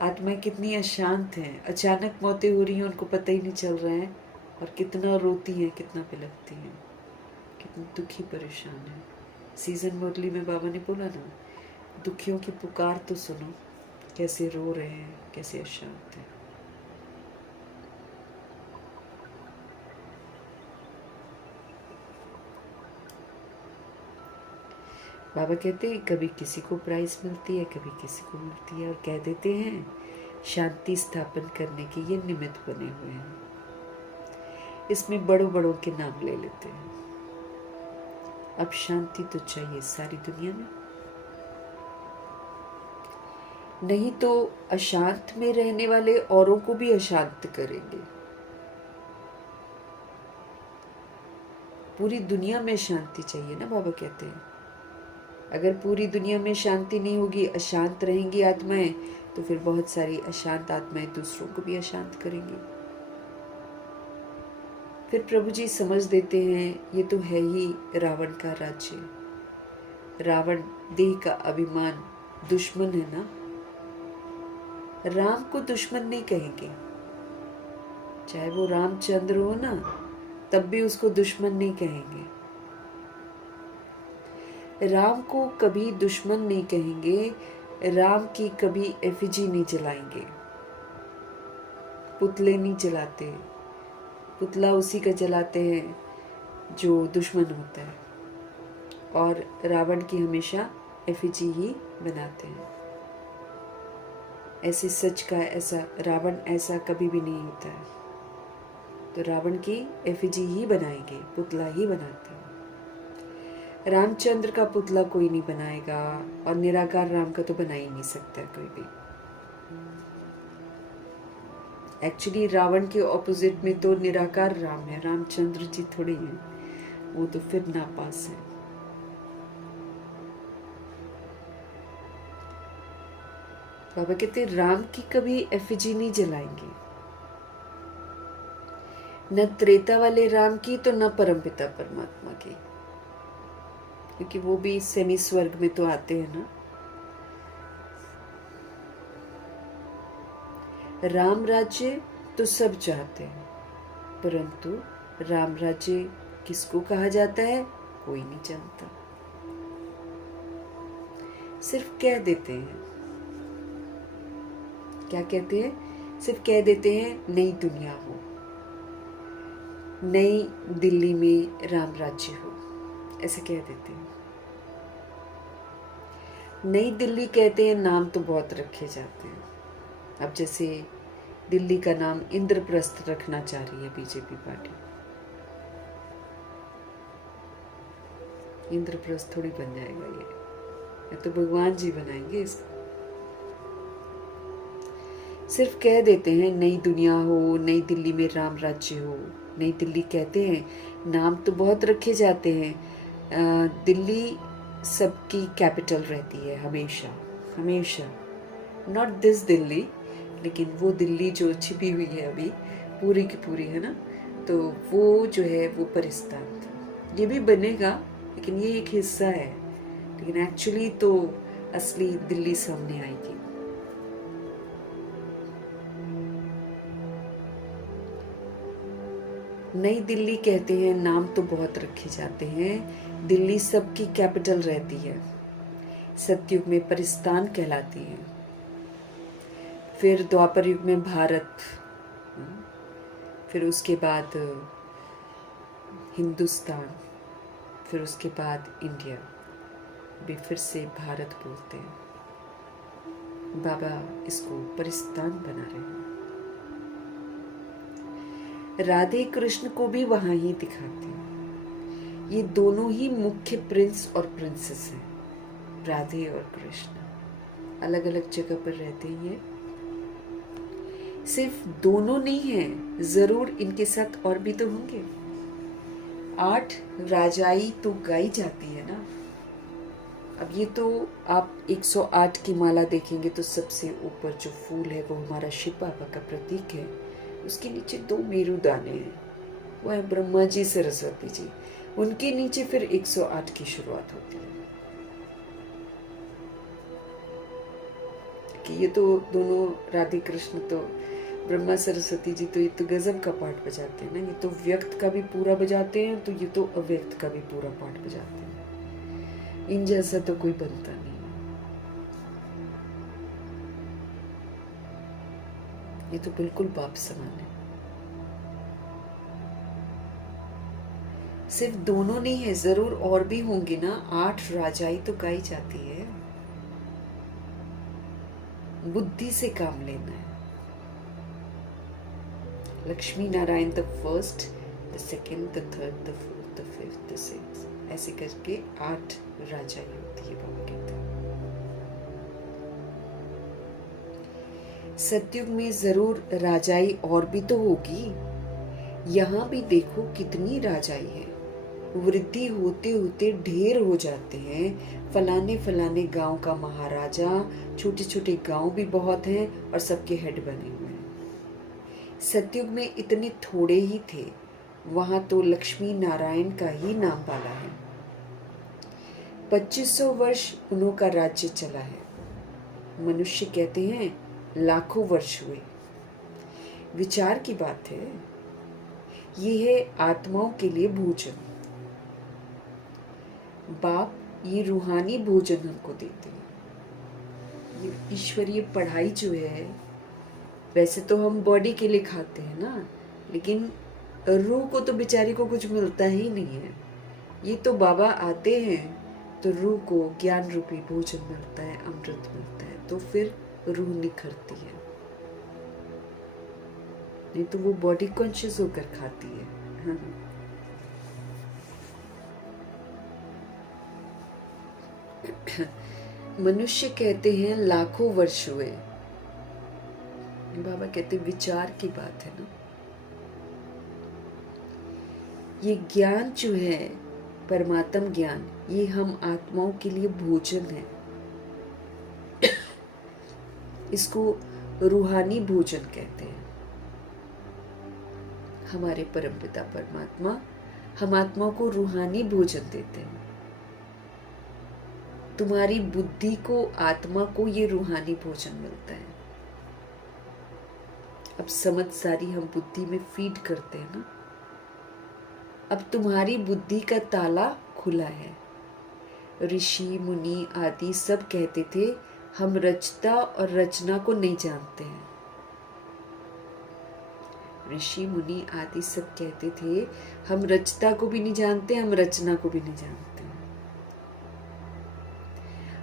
आत्माएं कितनी अशांत हैं, अचानक मौतें हो रही हैं, उनको पता ही नहीं चल रहा है। और कितना रोती हैं, कितना बिलखती हैं, कितनी दुखी परेशान है। सीजन मुरली में बाबा ने बोला ना, दुखियों की पुकार तो सुनो, कैसे रो रहे हैं, कैसे अशांत हैं। बाबा कहते हैं कभी किसी को प्राइज मिलती है, कभी किसी को मिलती है, और कह देते हैं शांति स्थापन करने के ये निमित्त बने हुए हैं। इसमें बड़ों बड़ों के नाम ले लेते हैं। अब शांति तो चाहिए सारी दुनिया में। नहीं तो अशांत में रहने वाले औरों को भी अशांत करेंगे। पूरी दुनिया में शांति चाहिए ना, बाबा कहते हैं। अगर पूरी दुनिया में शांति नहीं होगी, अशांत रहेंगी आत्माएं, तो फिर बहुत सारी अशांत आत्माएं दूसरों को भी अशांत करेंगी। फिर प्रभु जी समझ देते हैं ये तो है ही रावण का राज्य। रावण देह का अभिमान दुश्मन है ना, राम को दुश्मन नहीं कहेंगे। चाहे वो रामचंद्र हो ना, तब भी उसको दुश्मन नहीं कहेंगे। राम को कभी दुश्मन नहीं कहेंगे, राम की कभी एफिजी नहीं जलाएंगे, पुतले नहीं जलाते। पुतला उसी का जलाते हैं जो दुश्मन होता है, और रावण की हमेशा एफिजी ही बनाते हैं। ऐसे सच का ऐसा रावण ऐसा कभी भी नहीं होता है, तो रावण की एफिजी ही बनाएंगे, पुतला ही बनाते हैं। रामचंद्र का पुतला कोई नहीं बनाएगा, और निराकार राम का तो बना ही नहीं सकता कोई भी। एक्चुअली रावण के ऑपोजिट में तो निराकार राम है, रामचंद्र जी थोड़े हैं, वो तो फिर नापास है। बाबा कहते राम की कभी एफिजी नहीं जलाएंगे, न त्रेता वाले राम की तो न परमपिता परमात्मा की, क्योंकि वो भी सेमी स्वर्ग में तो आते हैं ना। राम राज्य तो सब चाहते हैं, परंतु राम राज्य किसको कहा जाता है कोई नहीं जानता। सिर्फ कह देते हैं। क्या कहते हैं? सिर्फ कह देते हैं नई दुनिया हो, नई दिल्ली में राम राज्य हो, ऐसे कह देते हैं। नई दिल्ली कहते हैं, नाम तो बहुत रखे जाते हैं। अब जैसे दिल्ली का नाम इंद्रप्रस्थ रखना चाह रही है बीजेपी पार्टी। इंद्रप्रस्थ थोड़ी बन जाएगा ये तो भगवान जी बनाएंगे इसको। सिर्फ कह देते हैं नई दुनिया हो, नई दिल्ली में राम राज्य हो। नई दिल्ली कहते हैं, नाम तो बहुत रखे जाते हैं। दिल्ली सबकी कैपिटल रहती है हमेशा हमेशा। नॉट दिस दिल्ली, लेकिन वो दिल्ली जो छिपी हुई है अभी पूरी की पूरी है ना, तो वो जो है वो परिस्तान था। ये भी बनेगा, लेकिन ये एक हिस्सा है, लेकिन एक्चुअली तो असली दिल्ली सामने आएगी। नई दिल्ली कहते हैं, नाम तो बहुत रखे जाते हैं। दिल्ली सबकी कैपिटल रहती है, सतयुग में परिस्तान कहलाती है, फिर द्वापर युग में भारत, फिर उसके बाद हिंदुस्तान, फिर उसके बाद इंडिया, भी फिर से भारत बोलते हैं। बाबा इसको परिस्तान बना रहे हैं। राधे कृष्ण को भी वहां ही दिखाते हैं। ये दोनों ही मुख्य प्रिंस और प्रिंसेस हैं, राधे और कृष्ण। अलग अलग जगह पर रहते हैं ये। सिर्फ दोनों नहीं हैं, जरूर इनके साथ और भी तो होंगे। 8 राजाई तो गाई जाती है ना। अब ये तो आप 108 की माला देखेंगे तो सबसे ऊपर जो फूल है वो हमारा शिव बाबा का प्रतीक है। उसके नीचे 2 मेरुदाने हैं, वो है ब्रह्मा जी, सरस्वती जी। उनके नीचे फिर 108 की शुरुआत होती है। कि ये तो दोनों राधे कृष्ण तो ब्रह्मा सरस्वती जी तो ये तो गजब का पाठ बजाते हैं ना। ये तो व्यक्त का भी पूरा बजाते हैं, तो ये तो अव्यक्त का भी पूरा पाठ बजाते हैं। इन जैसा तो कोई बनता नहीं। ये तो बिल्कुल बाप समान है। सिर्फ दोनों नहीं है, जरूर और भी होंगे ना। 8 राजाई तो गाई जाती है। बुद्धि से काम लेना है। Lakshmi Narayan the first, the second, the third, the fourth, the fifth, the sixth, ऐसे करके 8 राजाई होती है। बाबा कहते हैं सतयुग में जरूर राजाई और भी तो होगी। यहाँ भी देखो कितनी राजाई है। वृद्धि होते होते ढेर हो जाते हैं। फलाने फलाने गांव का महाराजा, छोटे छोटे गांव भी बहुत हैं और सबके हेड बने हुए हैं। सतयुग में इतने थोड़े ही थे, वहां तो लक्ष्मी नारायण का ही नाम वाला है। 2500 वर्ष उन्हों का राज्य चला है। मनुष्य कहते हैं लाखों वर्ष हुए। विचार की बात है। ये है आत्माओं के लिए भोजन। बाप ये रूहानी भोजन हमको देते हैं। ये ईश्वरीय पढ़ाई जो है, वैसे तो हम बॉडी के लिए खाते हैं ना, लेकिन रूह को तो बेचारी को कुछ मिलता ही नहीं है। ये तो बाबा आते हैं तो रूह को ज्ञान रूपी भोजन मिलता है, अमृत मिलता है, तो फिर रूह निखरती है। नहीं तो वो बॉडी कॉन्शियस होकर खाती है। मनुष्य कहते हैं लाखों वर्ष हुए। बाबा कहते विचार की बात है ना। ये ज्ञान जो है, परमात्म ज्ञान, ये हम आत्माओं के लिए भोजन है। इसको रूहानी भोजन कहते हैं। हमारे परमपिता परमात्मा हम आत्माओं को रूहानी भोजन देते हैं। तुम्हारी बुद्धि को, आत्मा को ये रूहानी भोजन मिलता है। अब समझदारी हम बुद्धि में फीड करते हैं ना। अब तुम्हारी बुद्धि का ताला खुला है। ऋषि मुनि आदि सब कहते थे हम रचता और रचना को नहीं जानते हैं। ऋषि मुनि आदि सब कहते थे हम रचता को भी नहीं जानते, हम रचना को भी नहीं जानते।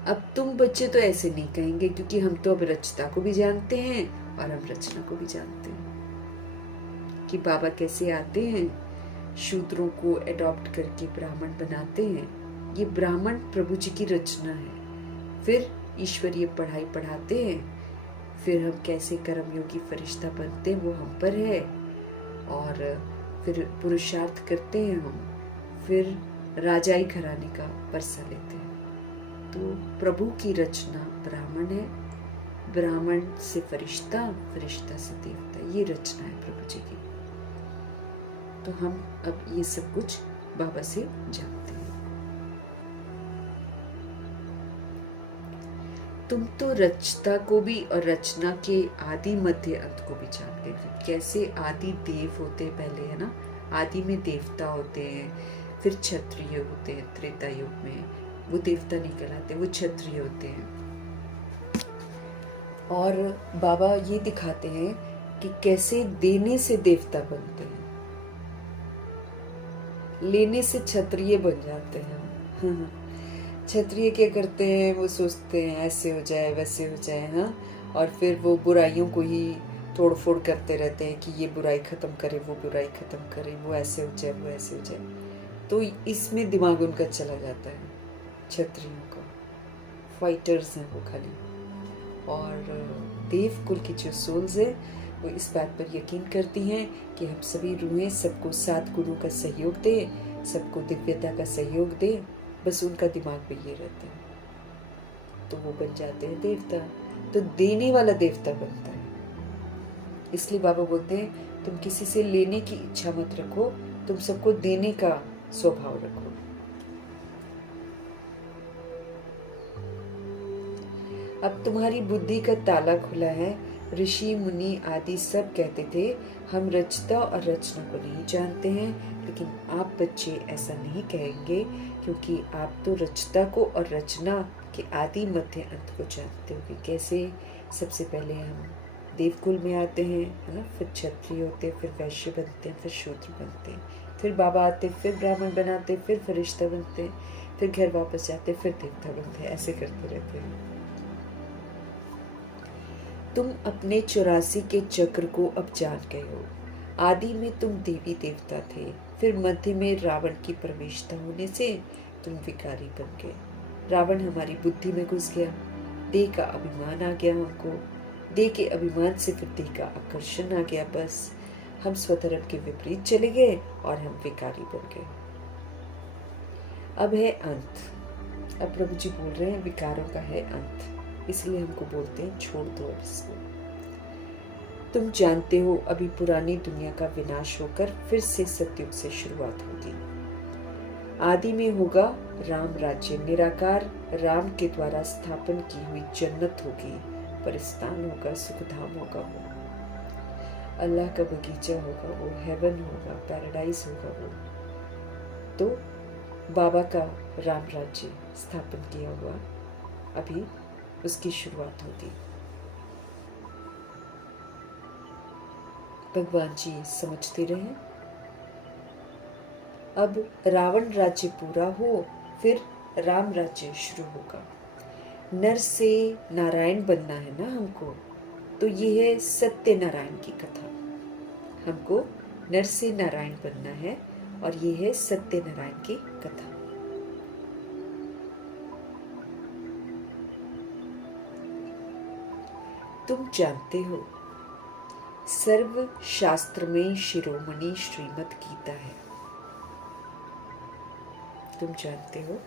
अब तुम बच्चे तो ऐसे नहीं कहेंगे, क्योंकि हम तो अब रचता को भी जानते हैं और हम रचना को भी जानते हैं। कि बाबा कैसे आते हैं, शूद्रों को एडॉप्ट करके ब्राह्मण बनाते हैं। ये ब्राह्मण प्रभु जी की रचना है। फिर ईश्वरीय पढ़ाई पढ़ाते हैं। फिर हम कैसे कर्मयोगी फरिश्ता बनते हैं वो हम पर है। और फिर पुरुषार्थ करते हैं हम। फिर राजाई घराने का परसा लेते हैं। तो प्रभु की रचना ब्राह्मण है, ब्राह्मण से फरिश्ता, फरिश्ता से देवता। ये रचना है प्रभु जी की। तो हम अब ये सब कुछ बाबा से जानते हैं। तुम तो रचता को भी और रचना के आदि मध्य अंत को भी जानते हैं। कैसे आदि देव होते पहले, है ना। आदि में देवता होते हैं, फिर क्षत्रिय होते हैं। त्रेता युग में वो देवता नहीं कहलाते, वो क्षत्रिय होते हैं। और बाबा ये दिखाते हैं कि कैसे देने से देवता बनते हैं, लेने से क्षत्रिय बन जाते हैं। क्षत्रिय क्या करते हैं, वो सोचते हैं ऐसे हो जाए वैसे हो जाए, हाँ। और फिर वो बुराइयों को ही तोड़ फोड़ करते रहते हैं कि ये बुराई खत्म करे, वो बुराई खत्म करे, वो ऐसे हो जाए, वो ऐसे हो जाए। तो इसमें दिमाग उनका चला जाता है। क्षत्रियों का फाइटर्स हैं वो खाली। और देव कुल की जो सोल्स है वो इस बात पर यकीन करती हैं कि हम सभी रूहें सबको 7 गुरु का सहयोग दे, सबको दिव्यता का सहयोग दे। बस उनका दिमाग में ये रहता है, तो वो बन जाते हैं देवता। तो देने वाला देवता बनता है। इसलिए बाबा बोलते हैं तुम किसी से लेने की इच्छा मत रखो, तुम सबको देने का स्वभाव रखो। अब तुम्हारी बुद्धि का ताला खुला है। ऋषि मुनि आदि सब कहते थे हम रचता और रचना को नहीं जानते हैं, लेकिन आप बच्चे ऐसा नहीं कहेंगे, क्योंकि आप तो रचता को और रचना के आदि मध्य अंत को जानते हो। कि कैसे सबसे पहले हम देवकुल में आते हैं, है ना, फिर क्षत्रिय होते, फिर वैश्य बनते हैं, फिर शूद्र बनते हैं, फिर बाबा आते, फिर ब्राह्मण बनाते, फिर फरिश्ता बनते हैं, फिर घर वापस जाते, फिर देवता बनते हैं। ऐसे करते रहते हैं। तुम अपने 84 के चक्र को अब जान गए हो। आदि में तुम देवी देवता थे, फिर मध्य में रावण की प्रवेशता होने से तुम विकारी बन गए। रावण हमारी बुद्धि में घुस गया, देह का अभिमान आ गया हमको, देह के अभिमान से फिर देह का आकर्षण आ गया। बस हम स्वधर्म के विपरीत चले गए और हम विकारी बन गए। अब है अंत। अब प्रभु जी बोल रहे हैं विकारों का है अंत, इसलिए हमको बोलते हैं छोड़ दो अब इसको। तुम जानते हो अभी पुरानी दुनिया का विनाश होकर फिर से सतयुग से शुरुआत होगी। आदि में होगा राम राज्य, निराकार राम के द्वारा स्थापन की हुई जन्नत होगी, परिस्तान होगा, सुखधाम होगा, वो अल्लाह का बगीचा होगा, वो हेवन होगा, पैराडाइज होगा वो। तो बाबा का राम राज्य स्थापन किया हुआ, अभी उसकी शुरुआत होती। भगवान जी समझते रहे। अब रावण राज्य पूरा हो, फिर राम राज्य शुरू होगा। नर से नारायण बनना है ना हमको, तो ये है सत्य नारायण की कथा। हमको नर से नारायण बनना है और ये है सत्य नारायण की कथा। तुम जानते हो सर्व शास्त्र में शिरोमणि श्रीमद् गीता है। तुम जानते हो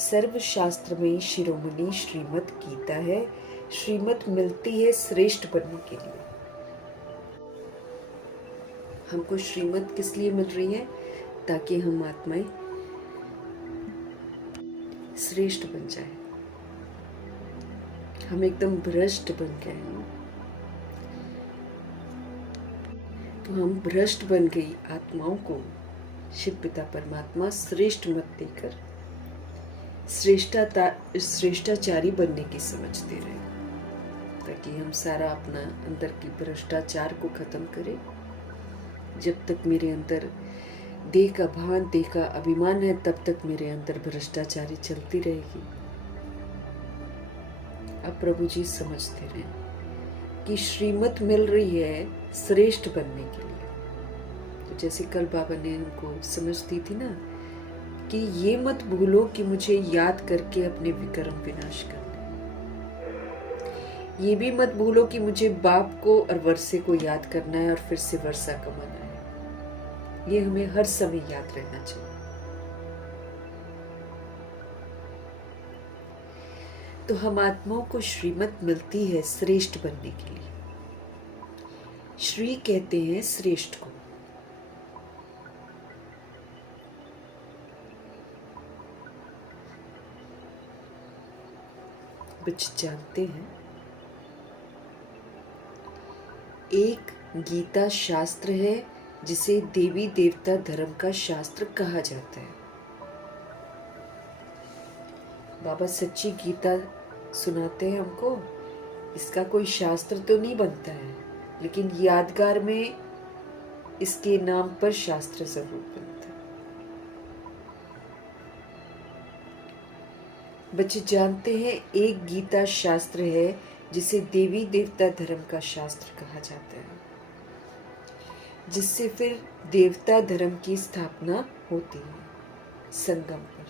सर्व शास्त्र में शिरोमणि श्रीमद् गीता है। श्रीमद् मिलती है श्रेष्ठ बनने के लिए। हमको श्रीमद् किस लिए मिल रही है? ताकि हम आत्माएं श्रेष्ठ बन जाए। हम एकदम भ्रष्ट बन गए हैं, तो हम भ्रष्ट बन गई आत्माओं को शिव पिता परमात्मा श्रेष्ठ मत देकर श्रेष्ठाचारी बनने की समझ दे रहे हैं, ताकि हम सारा अपना अंदर की भ्रष्टाचार को खत्म करें। जब तक मेरे अंदर देह का भान, देह का अभिमान है, तब तक मेरे अंदर भ्रष्टाचारी चलती रहेगी। अब प्रभु जी समझते रहे कि श्रीमत मिल रही है श्रेष्ठ बनने के लिए। तो जैसे कल बाबा ने हमको समझ दी थी ना कि ये मत भूलो कि मुझे याद करके अपने विक्रम विनाश करना। ये भी मत भूलो कि मुझे बाप को और वर्षे को याद करना है और फिर से वर्षा कमाना है। ये हमें हर समय याद रहना चाहिए। तो हम आत्माओं को श्रीमत मिलती है श्रेष्ठ बनने के लिए। श्री कहते हैं श्रेष्ठ को। बच्चे जानते हैं एक गीता शास्त्र है जिसे देवी देवता धर्म का शास्त्र कहा जाता है। बाबा सच्ची गीता सुनाते हैं हमको। इसका कोई शास्त्र तो नहीं बनता है, लेकिन यादगार में इसके नाम पर शास्त्र जरूर बनता है। बच्चे जानते हैं एक गीता शास्त्र है जिसे देवी देवता धर्म का शास्त्र कहा जाता है, जिससे फिर देवता धर्म की स्थापना होती है संगम पर।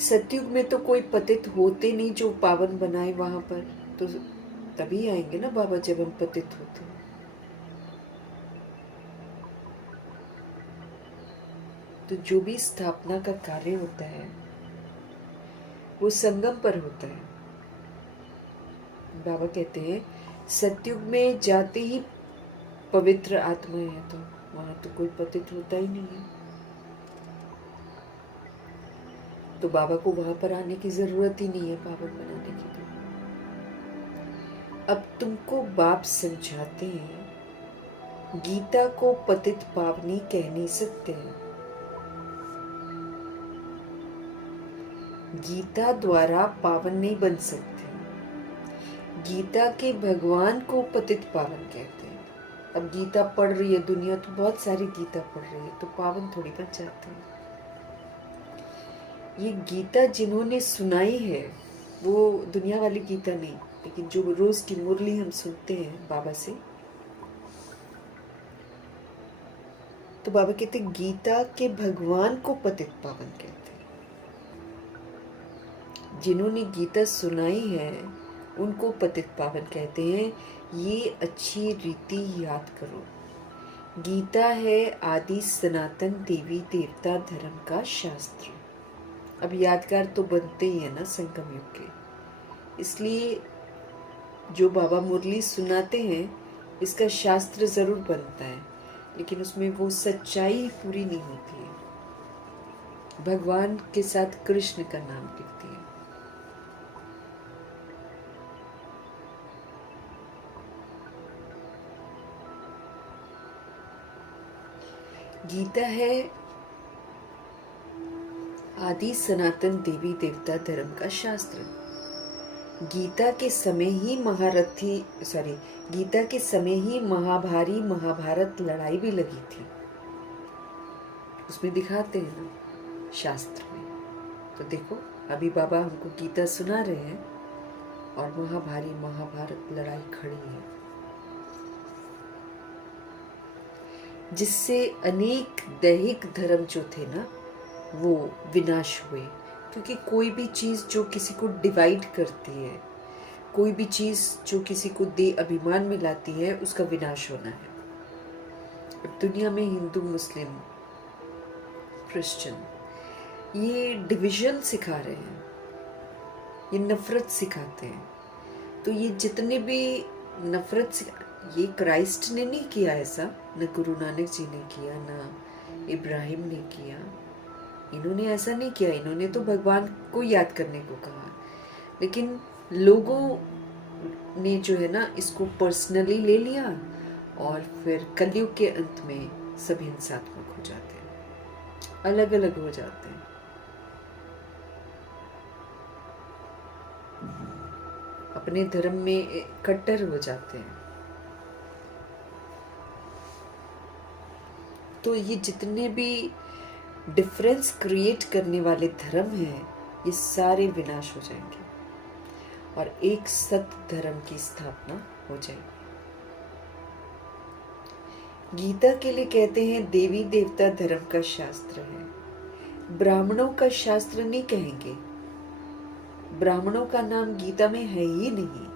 सतयुग में तो कोई पतित होते नहीं जो पावन बनाए वहां पर, तो तभी आएंगे ना बाबा जब हम पतित होते हैं। तो जो भी स्थापना का कार्य होता है वो संगम पर होता है। बाबा कहते हैं सतयुग में जाते ही पवित्र आत्माएं हैं, तो वहां तो कोई पतित होता ही नहीं है। तो बाबा को वहां पर आने की जरूरत ही नहीं है पावन बनाने की। तो अब तुमको बाप समझाते हैं गीता को पतित पावनी कह नहीं सकते हैं। गीता द्वारा पावन नहीं बन सकते। गीता के भगवान को पतित पावन कहते हैं। अब गीता पढ़ रही है दुनिया, तो बहुत सारी गीता पढ़ रही है, तो पावन थोड़ी बन जाते हैं। ये गीता जिन्होंने सुनाई है वो दुनिया वाली गीता नहीं, लेकिन जो रोज की मुरली हम सुनते हैं बाबा से, तो बाबा कहते हैं गीता के भगवान को पतित पावन कहते हैं। जिन्होंने गीता सुनाई है उनको पतित पावन कहते हैं। ये अच्छी रीति याद करो। गीता है आदि सनातन देवी देवता धर्म का शास्त्र। अब यादगार तो बनते ही है ना संगम युग के, इसलिए जो बाबा मुरली सुनाते हैं इसका शास्त्र जरूर बनता है, लेकिन उसमें वो सच्चाई पूरी नहीं होती है। भगवान के साथ कृष्ण का नाम लिखती है। गीता है आदि सनातन देवी देवता धर्म का शास्त्र। गीता के समय ही महाभारी महाभारत लड़ाई भी लगी थी। उसमें दिखाते हैं ना शास्त्र में। तो देखो अभी बाबा हमको गीता सुना रहे हैं और महाभारी महाभारत लड़ाई खड़ी है, जिससे अनेक दैहिक धर्म जो थे ना वो विनाश हुए। क्योंकि कोई भी चीज जो किसी को डिवाइड करती है, कोई भी चीज जो किसी को दे अभिमान में लाती है, उसका विनाश होना है। अब दुनिया में हिंदू मुस्लिम क्रिश्चियन ये डिवीजन सिखा रहे हैं, ये नफरत सिखाते हैं। तो ये जितने भी ये क्राइस्ट ने नहीं किया ऐसा, न गुरु नानक जी ने किया, न इब्राहिम ने किया। इन्होंने ऐसा नहीं किया, इन्होंने तो भगवान को याद करने को कहा। लेकिन लोगों ने जो है ना इसको पर्सनली ले लिया और फिर कलयुग के अंत में सब हिंसात्मक हो जाते हैं, अलग अलग हो जाते हैं। अपने धर्म में कट्टर हो जाते हैं। तो ये जितने भी डिफरेंस क्रिएट करने वाले धर्म हैं ये सारे विनाश हो जाएंगे और एक सत्य धर्म की स्थापना हो जाएगी। गीता के लिए कहते हैं देवी देवता धर्म का शास्त्र है। ब्राह्मणों का शास्त्र नहीं कहेंगे, ब्राह्मणों का नाम गीता में है ही नहीं।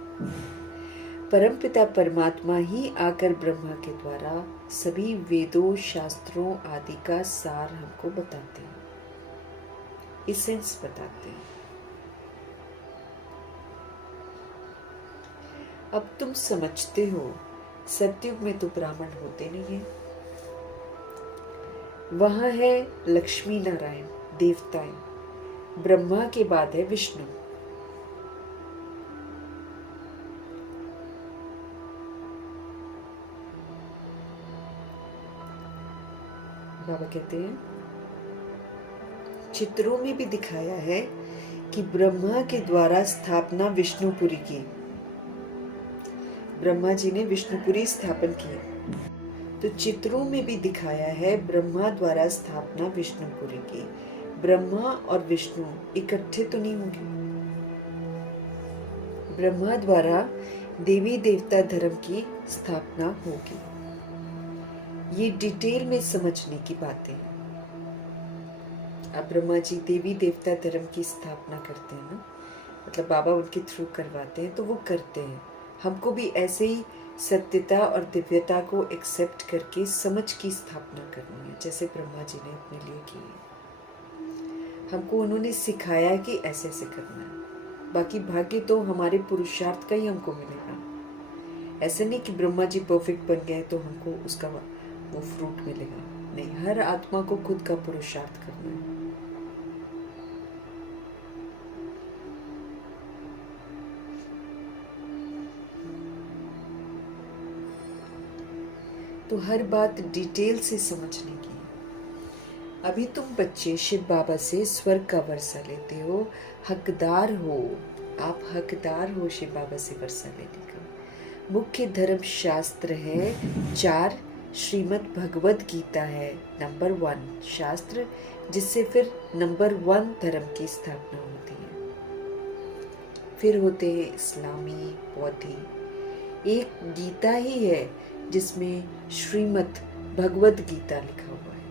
परमपिता परमात्मा ही आकर ब्रह्मा के द्वारा सभी वेदों शास्त्रों आदि का सार हमको बताते हैं, एसेंस बताते हैं। अब तुम समझते हो सतयुग में तो ब्राह्मण होते नहीं है, वहां है लक्ष्मी नारायण देवताएं, ब्रह्मा के बाद है विष्णु। बाबा कहते हैं चित्रों में भी दिखाया है कि ब्रह्मा के द्वारा स्थापना विष्णुपुरी की। ब्रह्मा जी ने विष्णुपुरी स्थापन की, तो चित्रों में भी दिखाया है ब्रह्मा द्वारा स्थापना विष्णुपुरी की। ब्रह्मा और विष्णु इकट्ठे तो नहीं होंगे। ब्रह्मा द्वारा देवी देवता धर्म की स्थापना होगी। ये डिटेल में समझने की बातें हैं। अब ब्रह्मा जी देवी देवता धर्म की स्थापना करते हैं ना, मतलब बाबा उनके थ्रू करवाते हैं, तो वो करते हैं। हमको भी ऐसे ही सत्यता और दिव्यता को एक्सेप्ट करके समझ की स्थापना करनी है, जैसे ब्रह्मा जी ने अपने लिए की है। हमको उन्होंने सिखाया कि ऐसे ऐसे करना है। बाकी भाग्य तो हमारे पुरुषार्थ का ही हमको मिलेगा। ऐसे नहीं कि ब्रह्मा जी परफेक्ट बन गए तो हमको उसका वो फ्रूट मिलेगा। नहीं, हर आत्मा को खुद का पुरुषार्थ करना है। तो हर बात डिटेल से समझने की है। अभी तुम बच्चे शिव बाबा से स्वर्ग का वर्षा लेते हो, हकदार हो, आप हकदार हो शिव बाबा से वर्षा लेने का। मुख्य धर्म शास्त्र है 4। श्रीमद् भगवद गीता है नंबर 1 शास्त्र, जिससे फिर नंबर 1 धर्म की स्थापना होती है। फिर होते हैं इस्लामी, बौद्धि। एक गीता ही है जिसमें श्रीमद् भगवद गीता लिखा हुआ है।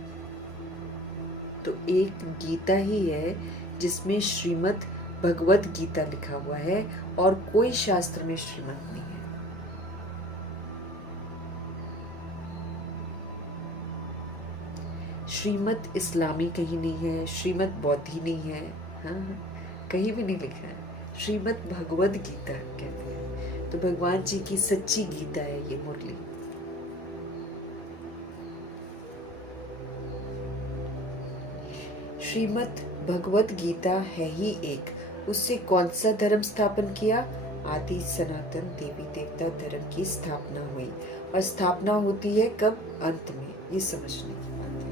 तो एक गीता ही है जिसमें श्रीमद् भगवत गीता लिखा हुआ है और कोई शास्त्र में श्रीमत नहीं है। श्रीमत इस्लामी कहीं नहीं है, श्रीमत बौद्धि नहीं है, हाँ, कहीं भी नहीं लिखा है। श्रीमत भगवत गीता कहते हैं। तो भगवान जी की सच्ची गीता है ये मुरली। श्रीमत भगवत गीता है ही एक, उससे कौन सा धर्म स्थापन किया? आदि सनातन देवी देवता धर्म की स्थापना हुई। और स्थापना होती है कब? अंत में। ये समझने की बात है।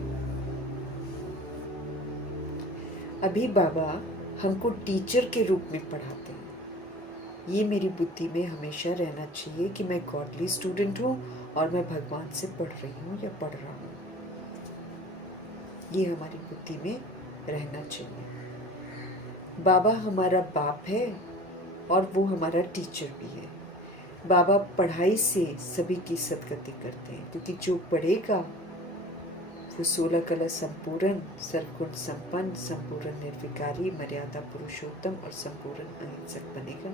अभी बाबा हमको टीचर के रूप में पढ़ाते हैं। ये मेरी बुद्धि में हमेशा रहना चाहिए कि मैं गॉडली स्टूडेंट हूँ और मैं भगवान से पढ़ रही हूँ या पढ़ रहा हूँ। ये हमारी बुद्धि में रहना चाहिए। बाबा हमारा बाप है और वो हमारा टीचर भी है। बाबा पढ़ाई से सभी की सदगति करते हैं, क्योंकि जो पढ़ेगा वो 16 कला संपूर्ण, सर्वगुण संपन्न, संपूर्ण निर्विकारी, मर्यादा पुरुषोत्तम और संपूर्ण अहिंसक बनेगा।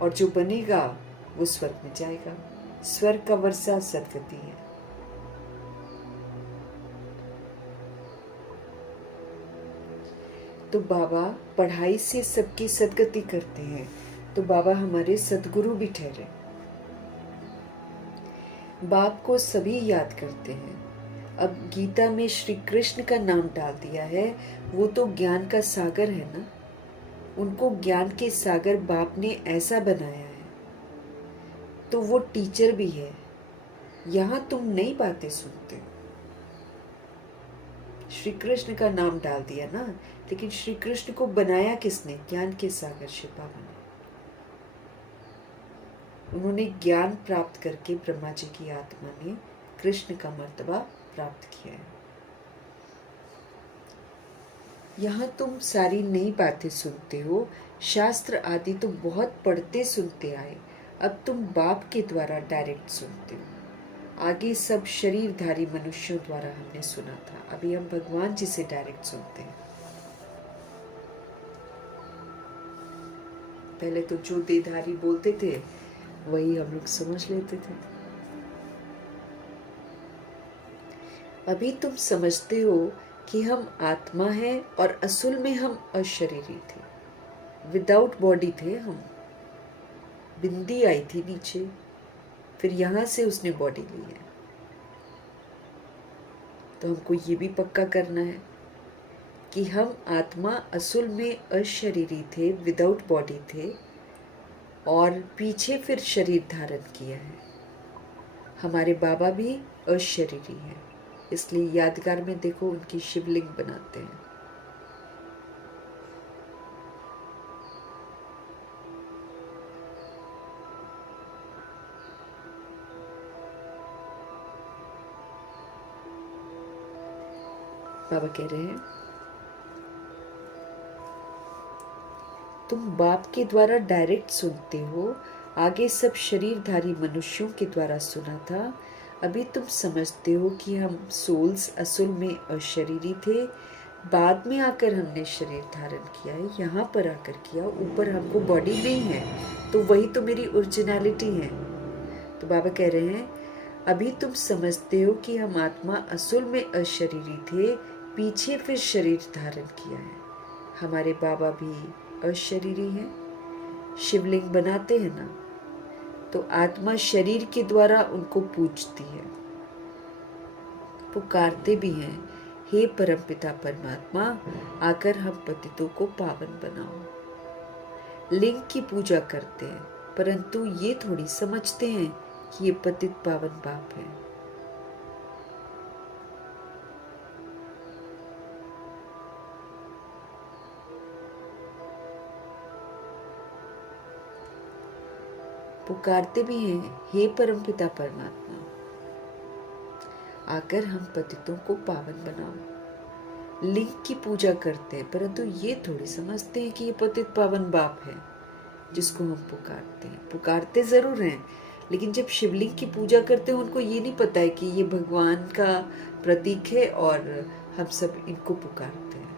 और जो बनेगा वो स्वर्ग में जाएगा। स्वर्ग का वर्षा सदगति है। तो बाबा पढ़ाई से सबकी सदगति करते हैं, तो बाबा हमारे सदगुरु भी ठहरे। बाप को सभी याद करते हैं। अब गीता में श्री कृष्ण का नाम डाल दिया है, वो तो ज्ञान का सागर है ना। उनको ज्ञान के सागर बाप ने ऐसा बनाया है, तो वो टीचर भी है। यहाँ तुम नई बातें सुनते हो। श्री कृष्ण का नाम डाल दिया ना, लेकिन श्री कृष्ण को बनाया किसने? ज्ञान के सागर शिव बाबा ने। उन्होंने ज्ञान प्राप्त करके ब्रह्मा जी की आत्मा ने कृष्ण का मर्तबा प्राप्त किया है। यहाँ तुम सारी नई बातें सुनते हो। शास्त्र आदि तो बहुत पढ़ते सुनते आए, अब तुम बाप के द्वारा डायरेक्ट सुनते हो। आगे सब शरीरधारी मनुष्यों द्वारा हमने सुना था, अभी हम भगवान जी से डायरेक्ट सुनते हैं। पहले तो जो देहधारी बोलते थे वही हम लोग समझ लेते थे। अभी तुम समझते हो कि हम आत्मा है और असुल में हम अशरीरी थे, विदाउट बॉडी थे हम। बिंदी आई थी नीचे, फिर यहां से उसने बॉडी ली है। तो हमको ये भी पक्का करना है कि हम आत्मा असुल में अशरीरी थे, विदाउट बॉडी थे, और पीछे फिर शरीर धारण किया है। हमारे बाबा भी अशरीरी है, इसलिए यादगार में देखो उनकी शिवलिंग बनाते हैं। बाबा कह रहे हैं तुम बाप के द्वारा डायरेक्ट सुनते हो, आगे सब शरीरधारी मनुष्यों के द्वारा सुना था। अभी तुम समझते हो कि हम सोल्स असल में अशरीरी थे, बाद में आकर हमने शरीर धारण किया है, यहाँ पर आकर किया। ऊपर हमको बॉडी नहीं है, तो वही तो मेरी ओरिजिनलिटी है। तो बाबा कह रहे हैं अभी तुम समझते हो कि हम आत्मा असल में अशरीरी थे, पीछे फिर शरीर धारण किया है। हमारे बाबा भी अशरीरी हैं, शिवलिंग बनाते हैं ना, तो आत्मा शरीर के द्वारा उनको पूजती है, पुकारते भी हैं, हे परमपिता परमात्मा, आकर हम पतितों को पावन बनाओ। लिंग की पूजा करते हैं, परंतु ये थोड़ी समझते हैं कि ये पतित पावन बाप है। पुकारते भी हैं, हे परमपिता परमात्मा, आकर हम पतितों को पावन बनाओ। लिंग की पूजा करते हैं, परंतु ये थोड़ी समझते हैं कि ये पतित पावन बाप है जिसको हम पुकारते हैं। पुकारते जरूर हैं, लेकिन जब शिवलिंग की पूजा करते हैं उनको ये नहीं पता है कि ये भगवान का प्रतीक है और हम सब इनको पुकारते हैं।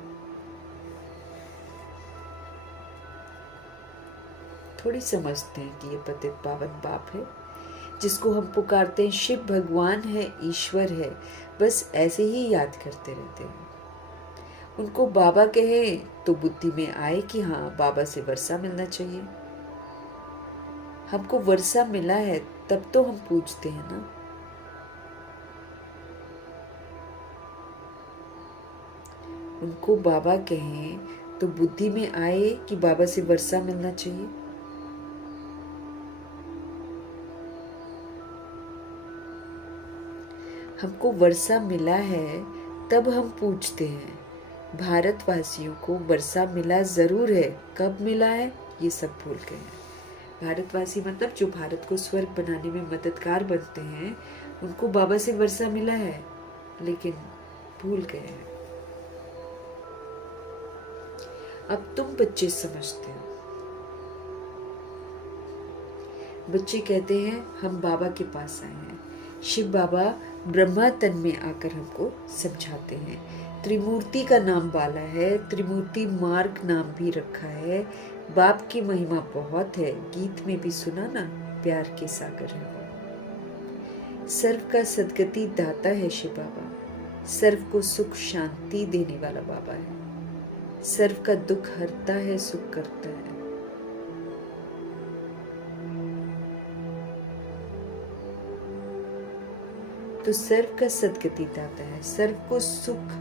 थोड़ी समझते हैं कि ये पतित पावन बाप है, जिसको हम पुकारते हैं शिव भगवान है, ईश्वर है, बस ऐसे ही याद करते रहते हैं। उनको बाबा कहे तो बुद्धि में आए कि हाँ, बाबा से वर्षा मिलना चाहिए। हमको वर्षा मिला है तब तो हम पूछते हैं ना। उनको बाबा कहें तो बुद्धि में आए कि बाबा से वर्षा मिलना चाहिए। हमको वर्षा मिला है तब हम पूछते हैं। भारतवासियों को वर्षा मिला जरूर है, कब मिला है ये सब भूल गए हैं। भारतवासी मतलब जो भारत को स्वर्ग बनाने में मददगार बनते हैं, उनको बाबा से वर्षा मिला है, लेकिन भूल गए हैं। अब तुम बच्चे समझते हो। बच्चे कहते हैं हम बाबा के पास आए हैं। शिव बाबा ब्रह्मा तन में आकर हमको समझाते हैं। त्रिमूर्ति का नाम बाला है, त्रिमूर्ति मार्ग नाम भी रखा है। बाप की महिमा बहुत है, गीत में भी सुना ना, प्यार के सागर है वो। सर्व का सदगति दाता है शिव बाबा, सर्व को सुख शांति देने वाला बाबा है। सर्व का दुख हरता है, सुख करता है। तो सर्व का सदगति दाता है, सर्व को सुख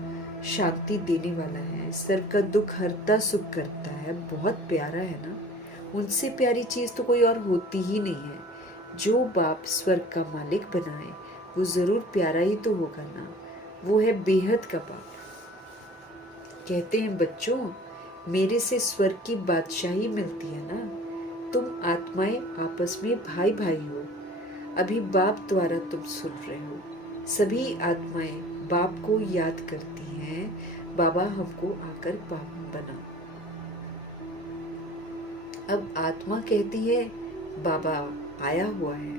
शांति देने वाला है, सर्व का दुख हरता सुख करता है। बहुत प्यारा है ना। उनसे प्यारी चीज तो कोई और होती ही नहीं है। जो बाप स्वर्ग का मालिक बनाए वो जरूर प्यारा ही तो होगा ना। वो है बेहद का बाप। कहते हैं बच्चों, मेरे से स्वर्ग की बादशाही मिलती है ना। तुम आत्माएं आपस में भाई भाई हो। अभी बाप द्वारा तुम सुन रहे हो। सभी आत्माएं बाप को याद करती हैं, बाबा हमको आकर पावन बनाओ। अब आत्मा कहती है बाबा आया हुआ है,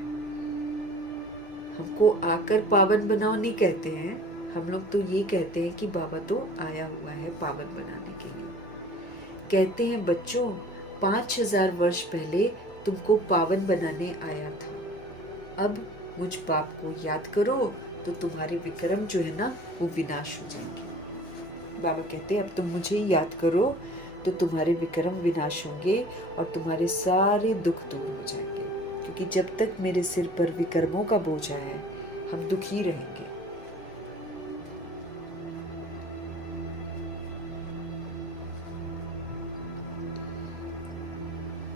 हमको आकर पावन बनाओ नहीं कहते हैं। हम लोग तो ये कहते हैं कि बाबा तो आया हुआ है पावन बनाने के लिए। कहते हैं बच्चों, 5000 वर्ष पहले तुमको पावन बनाने आया था। अब मुझ बाप को याद करो तो तुम्हारे विक्रम जो है ना वो विनाश हो जाएंगे। बाबा कहते हैं अब तुम मुझे याद करो तो तुम्हारे विक्रम विनाश होंगे और तुम्हारे सारे दुख दूर हो जाएंगे। क्योंकि जब तक मेरे सिर पर विक्रमों का बोझा है, हम दुखी रहेंगे।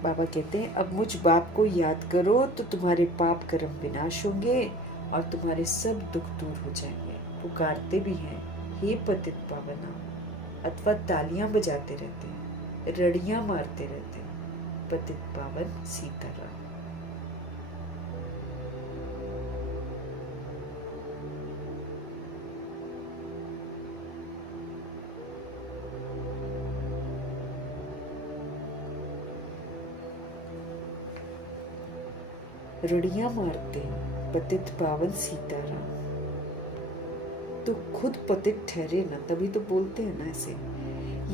बाबा कहते हैं अब मुझ बाप को याद करो तो तुम्हारे पाप कर्म विनाश होंगे और तुम्हारे सब दुख दूर हो जाएंगे। पुकारते भी हैं हे पतित पावना, अथवा तालियां बजाते रहते हैं, रड़ियां मारते रहते हैं, पतित पावन सीताराम। रड़ियां मारते हैं, पतित पावन सीताराम। तो खुद पतित ठहरे ना, तभी तो बोलते हैं ना ऐसे।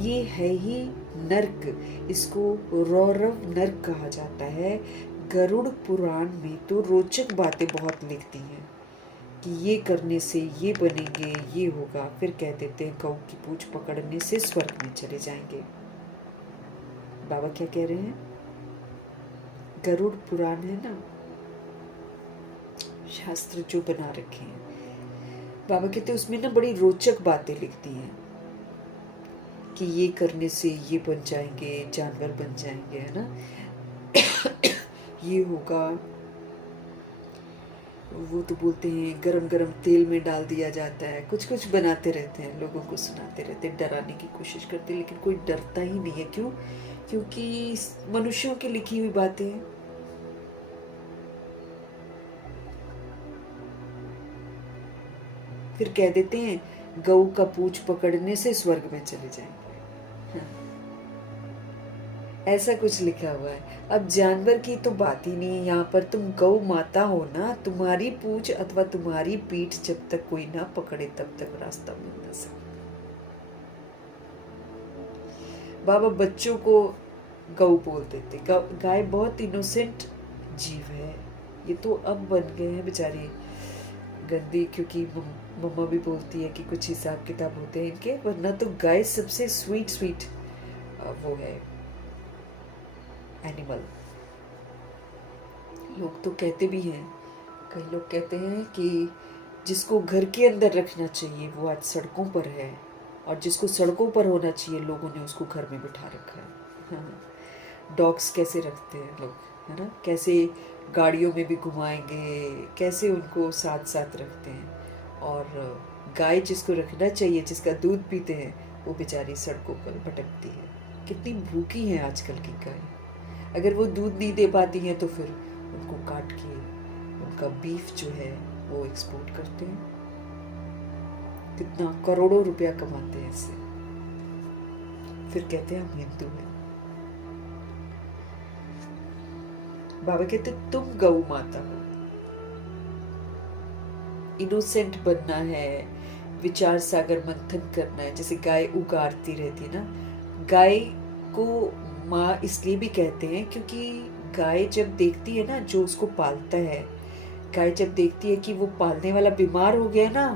ये है ही नर्क, इसको रौरव नर्क कहा जाता है। गरुड़ पुराण में तो रोचक बातें बहुत लिखती हैं कि ये करने से ये बनेंगे, ये होगा। फिर कह देते हैं गौ की पूंछ पकड़ने से स्वर्ग में चले जाएंगे। बाबा क्या कह रहे हैं? गरुड़ पुराण है ना, शास्त्र जो बना रखे हैं, बाबा कहते हैं उसमें ना बड़ी रोचक बातें लिखती हैं कि ये करने से ये बन जाएंगे, जानवर बन जाएंगे, है ना, ये होगा। वो तो बोलते हैं गरम गरम तेल में डाल दिया जाता है। कुछ कुछ बनाते रहते हैं, लोगों को सुनाते रहते हैं, डराने की कोशिश करते हैं, लेकिन कोई डरता ही नहीं है। क्यों? क्योंकि मनुष्यों की लिखी हुई बातें हैं। फिर कह देते हैं गऊ का पूंछ पकड़ने से स्वर्ग में चले जाएंगे। हाँ। ऐसा कुछ लिखा हुआ है। अब जानवर की तो बात ही नहीं है। यहाँ पर तुम गौ माता हो ना, तुम्हारी पूंछ अथवा तुम्हारी पीठ जब तक कोई ना पकड़े तब तक रास्ता मिल ना सकता। बाबा बच्चों को गौ बोल देते। गाय बहुत इनोसेंट जीव है। ये तो अब बन गए हैं बेचारे गंदी, क्योंकि मम्मा भी बोलती है कि कुछ हिसाब किताब होते हैं इनके, वरना तो गाय सबसे स्वीट स्वीट वो है एनिमल। लोग तो कहते भी हैं, कई लोग कहते हैं कि जिसको घर के अंदर रखना चाहिए वो आज सड़कों पर है, और जिसको सड़कों पर होना चाहिए लोगों ने उसको घर में बिठा रखा है। हाँ, डॉग्स कैसे रखते हैं लोग, है ना, कैसे गाड़ियों में भी घुमाएंगे, कैसे उनको साथ साथ रखते हैं। और गाय जिसको रखना चाहिए, जिसका दूध पीते हैं, वो बेचारी सड़कों पर भटकती है। कितनी भूखी है आजकल की गाय। अगर वो दूध नहीं दे पाती हैं तो फिर उनको काट के उनका बीफ जो है वो एक्सपोर्ट करते हैं। कितना करोड़ों रुपया कमाते हैं इससे, फिर कहते हैं हम हिंदू हैं। बाबा कहते तुम गौ माता हो। इनोसेंट बनना है, विचार सागर मंथन करना है। जैसे गाय उगारती रहती है ना, गाय को माँ इसलिए भी कहते हैं क्योंकि गाय जब देखती है ना, जो उसको पालता है, गाय जब देखती है कि वो पालने वाला बीमार हो गया ना,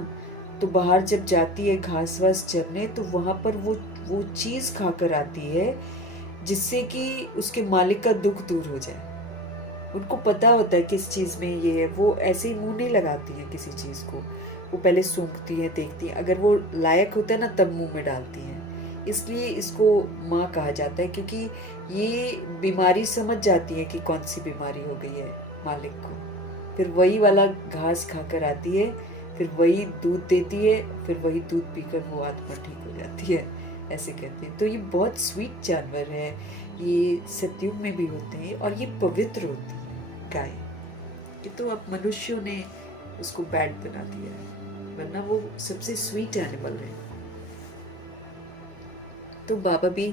तो बाहर जब जाती है घास वास चरने, तो वहां पर वो चीज खाकर आती है जिससे कि उसके मालिक का दुख दूर हो जाए। उनको पता होता है किस चीज में ये है, वो ऐसे ही मुंह नहीं लगाती है किसी चीज को, वो पहले सूंघती है, देखती है, अगर वो लायक होता है ना तब मुंह में डालती है। इसलिए इसको माँ कहा जाता है, क्योंकि ये बीमारी समझ जाती है कि कौन सी बीमारी हो गई है मालिक को। फिर वही वाला घास खाकर आती है, फिर वही दूध देती है, फिर वही दूध पीकर वो आत्मा ठीक हो जाती है, ऐसे कहते हैं। तो ये बहुत स्वीट जानवर है, ये सतयुग में भी होते हैं और ये पवित्र होती है गाय। ये तो अब मनुष्यों ने उसको बैड बना दिया है, वरना वो सबसे स्वीट एनिमल है। तो बाबा भी,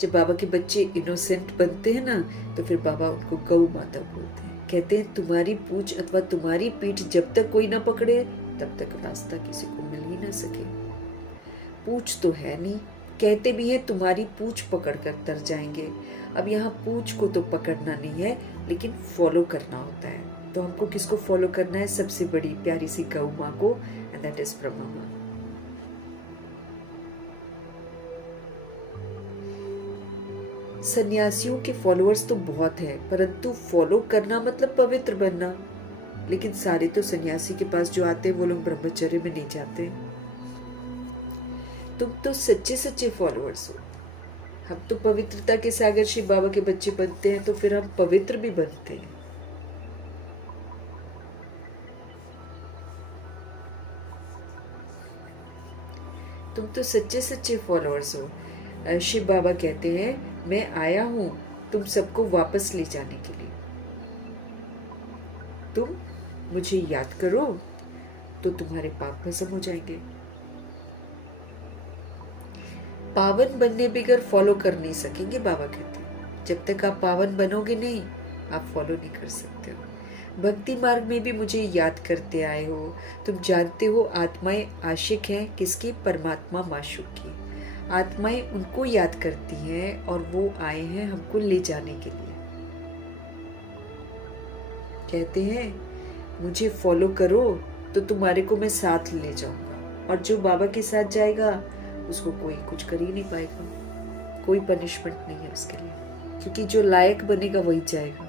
जब बाबा के बच्चे इनोसेंट बनते हैं ना, तो फिर बाबा उनको गौ माता बोलते हैं। कहते हैं तुम्हारी पूछ अथवा तुम्हारी पीठ जब तक कोई ना पकड़े तब तक रास्ता किसी को मिल ही ना सके। पूछ तो है नहीं, कहते भी हैं तुम्हारी पूछ पकड़ कर तर जाएंगे। अब यहाँ पूछ को तो पकड़ना नहीं है, लेकिन फॉलो करना होता है। तो हमको किसको फॉलो करना है? सबसे बड़ी प्यारी सी गौ माँ को, एंड दैट इज ब्रह्मा माँ। सन्यासियों के फॉलोअर्स तो बहुत है, परंतु फॉलो करना मतलब पवित्र बनना। लेकिन सारे तो सन्यासी के पास जो आते हैं वो लोग ब्रह्मचर्य में नहीं जाते। तुम तो सच्चे सच्चे फॉलोअर्स हो। हम तो पवित्रता के सागर शिव बाबा के बच्चे बनते हैं, तो फिर हम पवित्र भी बनते हैं। तुम तो सच्चे सच्चे फॉलोअर्स हो। शिव बाबा कहते हैं मैं आया हूं तुम सबको वापस ले जाने के लिए। तुम मुझे याद करो तो तुम्हारे पाप भस्म हो जाएंगे। पावन बनने बगैर फॉलो कर नहीं सकेंगे, बाबा कहते हैं। जब तक आप पावन बनोगे नहीं, आप फॉलो नहीं कर सकते हो। भक्ति मार्ग में भी मुझे याद करते आए हो। तुम जानते हो आत्माएं आशिक हैं किसकी? परमात्मा माशूक की। आत्माएं उनको याद करती हैं और वो आए हैं हमको ले जाने के लिए। कहते हैं मुझे फॉलो करो तो तुम्हारे को मैं साथ ले जाऊंगा, और जो बाबा के साथ जाएगा उसको कोई कुछ कर ही नहीं पाएगा। कोई पनिशमेंट नहीं है उसके लिए, क्योंकि जो लायक बनेगा वही जाएगा।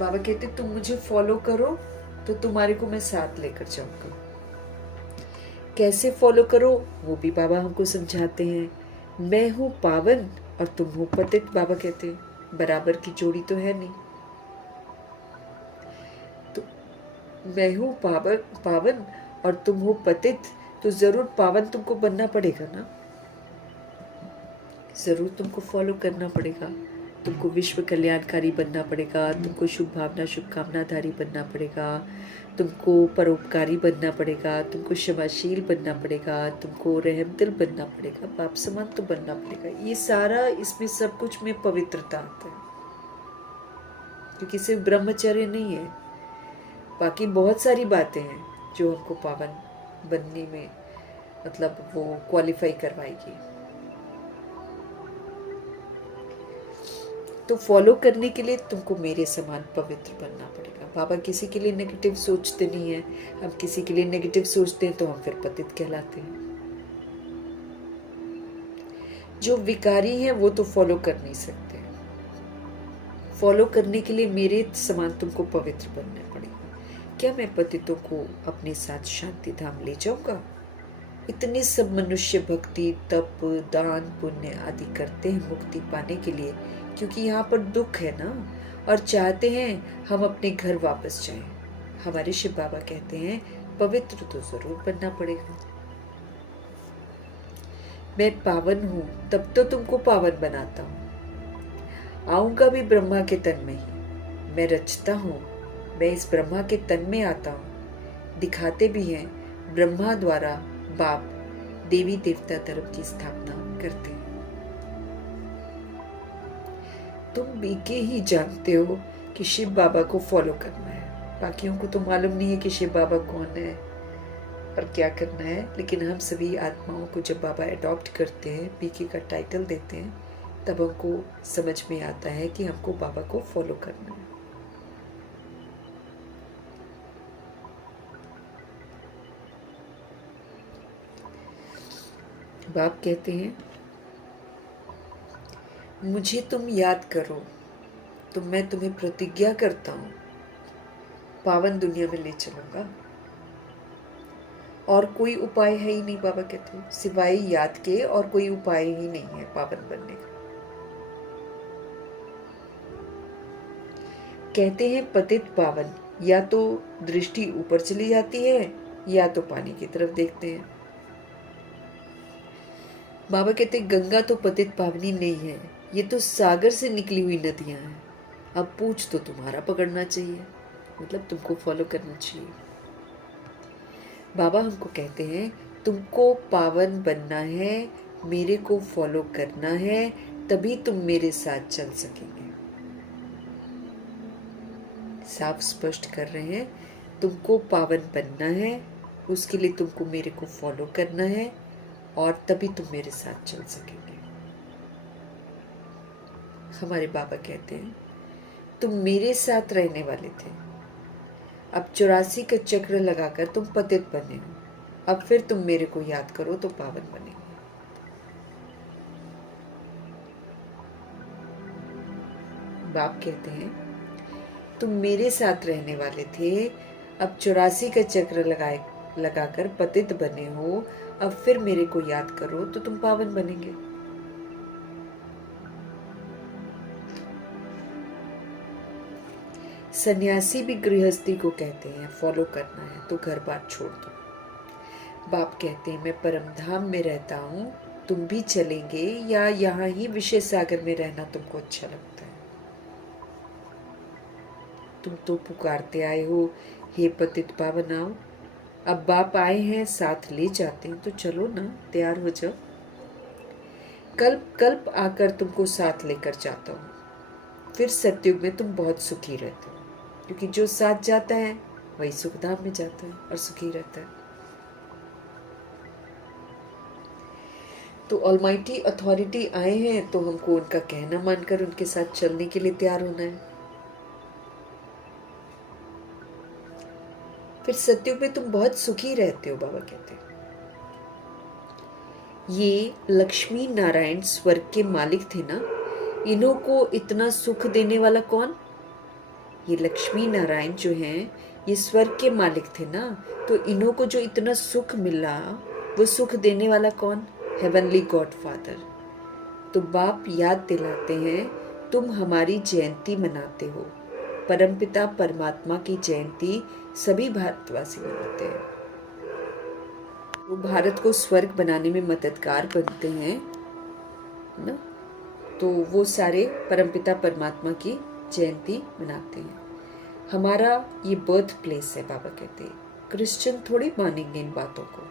बाबा कहते तुम मुझे फॉलो करो तो तुम्हारे को मैं साथ लेकर जाऊंगा। कैसे फॉलो करो वो भी बाबा हमको समझाते हैं। मैं हूं पावन और तुम हो पतित। बाबा कहते हैं बराबर की जोड़ी तो है नहीं। तो मैं हूं पावन और तुम हो पतित, तो जरूर पावन तुमको बनना पड़ेगा ना, जरूर तुमको फॉलो करना पड़ेगा। तुमको विश्व कल्याणकारी बनना पड़ेगा, तुमको शुभ भावना शुभकामनाधारी बनना पड़ेगा, तुमको परोपकारी बनना पड़ेगा, तुमको क्षमाशील बनना पड़ेगा, तुमको रहमदिल बनना पड़ेगा, बाप समान तो बनना पड़ेगा। ये सारा इसमें सब कुछ में पवित्रता आता है, क्योंकि सिर्फ ब्रह्मचर्य नहीं है, बाकी बहुत सारी बातें हैं जो हमको पावन बनने में मतलब वो क्वालिफाई करवाएगी। तो फॉलो करने के लिए तुमको मेरे समान पवित्र बनना पड़ेगा। बाबा किसी के लिए नेगेटिव सोचते नहीं है। हम किसी के लिए नेगेटिव सोचते हैं तो हम फिर पतित कहलाते हैं। जो विकारी हैं वो तो फॉलो कर नहीं सकते। फॉलो करने के लिए मेरे समान तुमको पवित्र बनना पड़ेगा। क्या मैं पतितों को अपने साथ शांति धाम ले जाऊंगा? इतने सब मनुष्य भक्ति, तप, दान, पुण्य आदि करते हैं मुक्ति पाने के लिए, क्योंकि यहाँ पर दुख है ना, और चाहते हैं हम अपने घर वापस जाएं। हमारे शिव बाबा कहते हैं पवित्र तो जरूर बनना पड़ेगा। मैं पावन हूं तब तो तुमको पावन बनाता हूं। आऊंगा भी ब्रह्मा के तन में ही। मैं रचता हूं, मैं इस ब्रह्मा के तन में आता हूं। दिखाते भी हैं ब्रह्मा द्वारा बाप देवी देवता धर्म की स्थापना करते हैं। तुम बीके ही जानते हो कि शिव बाबा को फॉलो करना है। बाकियों को तो मालूम नहीं है कि शिव बाबा कौन है और क्या करना है, लेकिन हम सभी आत्माओं को जब बाबा अडॉप्ट करते हैं, बीके का टाइटल देते हैं, तब हमको समझ में आता है कि हमको बाबा को फॉलो करना है। बाप कहते हैं मुझे तुम याद करो तो मैं तुम्हें प्रतिज्ञा करता हूं पावन दुनिया में ले चलूंगा। और कोई उपाय है ही नहीं, बाबा कहते हैं, सिवाय याद के और कोई उपाय ही नहीं है पावन बनने का। कहते हैं पतित पावन या तो दृष्टि ऊपर चली जाती है या तो पानी की तरफ देखते हैं। बाबा कहते हैं गंगा तो पतित पावनी नहीं है, ये तो सागर से निकली हुई नदियां हैं। अब पूछ तो तुम्हारा पकड़ना चाहिए, मतलब तुमको फॉलो करना चाहिए। बाबा हमको कहते हैं तुमको पावन बनना है, मेरे को फॉलो करना है, तभी तुम मेरे साथ चल सकेंगे। साफ स्पष्ट कर रहे हैं, तुमको पावन बनना है, उसके लिए तुमको मेरे को फॉलो करना है और तभी तुम मेरे साथ चल सकेंगे। हमारे बाबा कहते हैं तुम मेरे साथ रहने वाले थे, अब 84 का चक्र लगाकर तुम पतित बने हो, अब फिर तुम मेरे को याद करो तो पावन बनेंगे। बाप कहते हैं तुम मेरे साथ रहने वाले थे, अब 84 का चक्र लगाकर पतित बने हो, अब फिर मेरे को याद करो तो तुम पावन बनेंगे। सन्यासी भी गृहस्थी को कहते हैं फॉलो करना है तो घर बार छोड़ दो। बाप कहते हैं मैं परम धाम में रहता हूँ, तुम भी चलेंगे या यहाँ ही विषय सागर में रहना तुमको अच्छा लगता है? तुम तो पुकारते आए हो हे पतित पावन आओ, अब बाप आए हैं साथ ले जाते हैं तो चलो ना, तैयार हो जाओ। कल्प कल्प आकर तुमको साथ लेकर जाता हूँ, फिर सतयुग में तुम बहुत सुखी रहते हो, क्योंकि जो साथ जाता है वही सुखधाम में जाता है और सुखी रहता है। तो ऑलमाइटी अथॉरिटी आए हैं तो हमको उनका कहना मानकर उनके साथ चलने के लिए तैयार होना है। फिर सतयुग में तुम बहुत सुखी रहते हो, बाबा कहते हैं। ये लक्ष्मी नारायण स्वर्ग के मालिक थे ना, इन्हों को इतना सुख देने वाला कौन? ये लक्ष्मी नारायण जो हैं ये स्वर्ग के मालिक थे ना, तो इन्हों को जो इतना सुख मिला वो सुख देने वाला कौन? Heavenly God father. तो बाप याद दिलाते हैं तुम हमारी जयंती मनाते हो, परमपिता परमात्मा की जयंती सभी भारतवासी मनाते हैं। वो भारत को स्वर्ग बनाने में मददगार बनते हैं ना, तो वो सारे परमपिता परमात्मा की जयंती मनाते हैं। हमारा ये बर्थ प्लेस है, बाबा कहते हैं। क्रिश्चियन थोड़ी मानेंगे इन बातों को,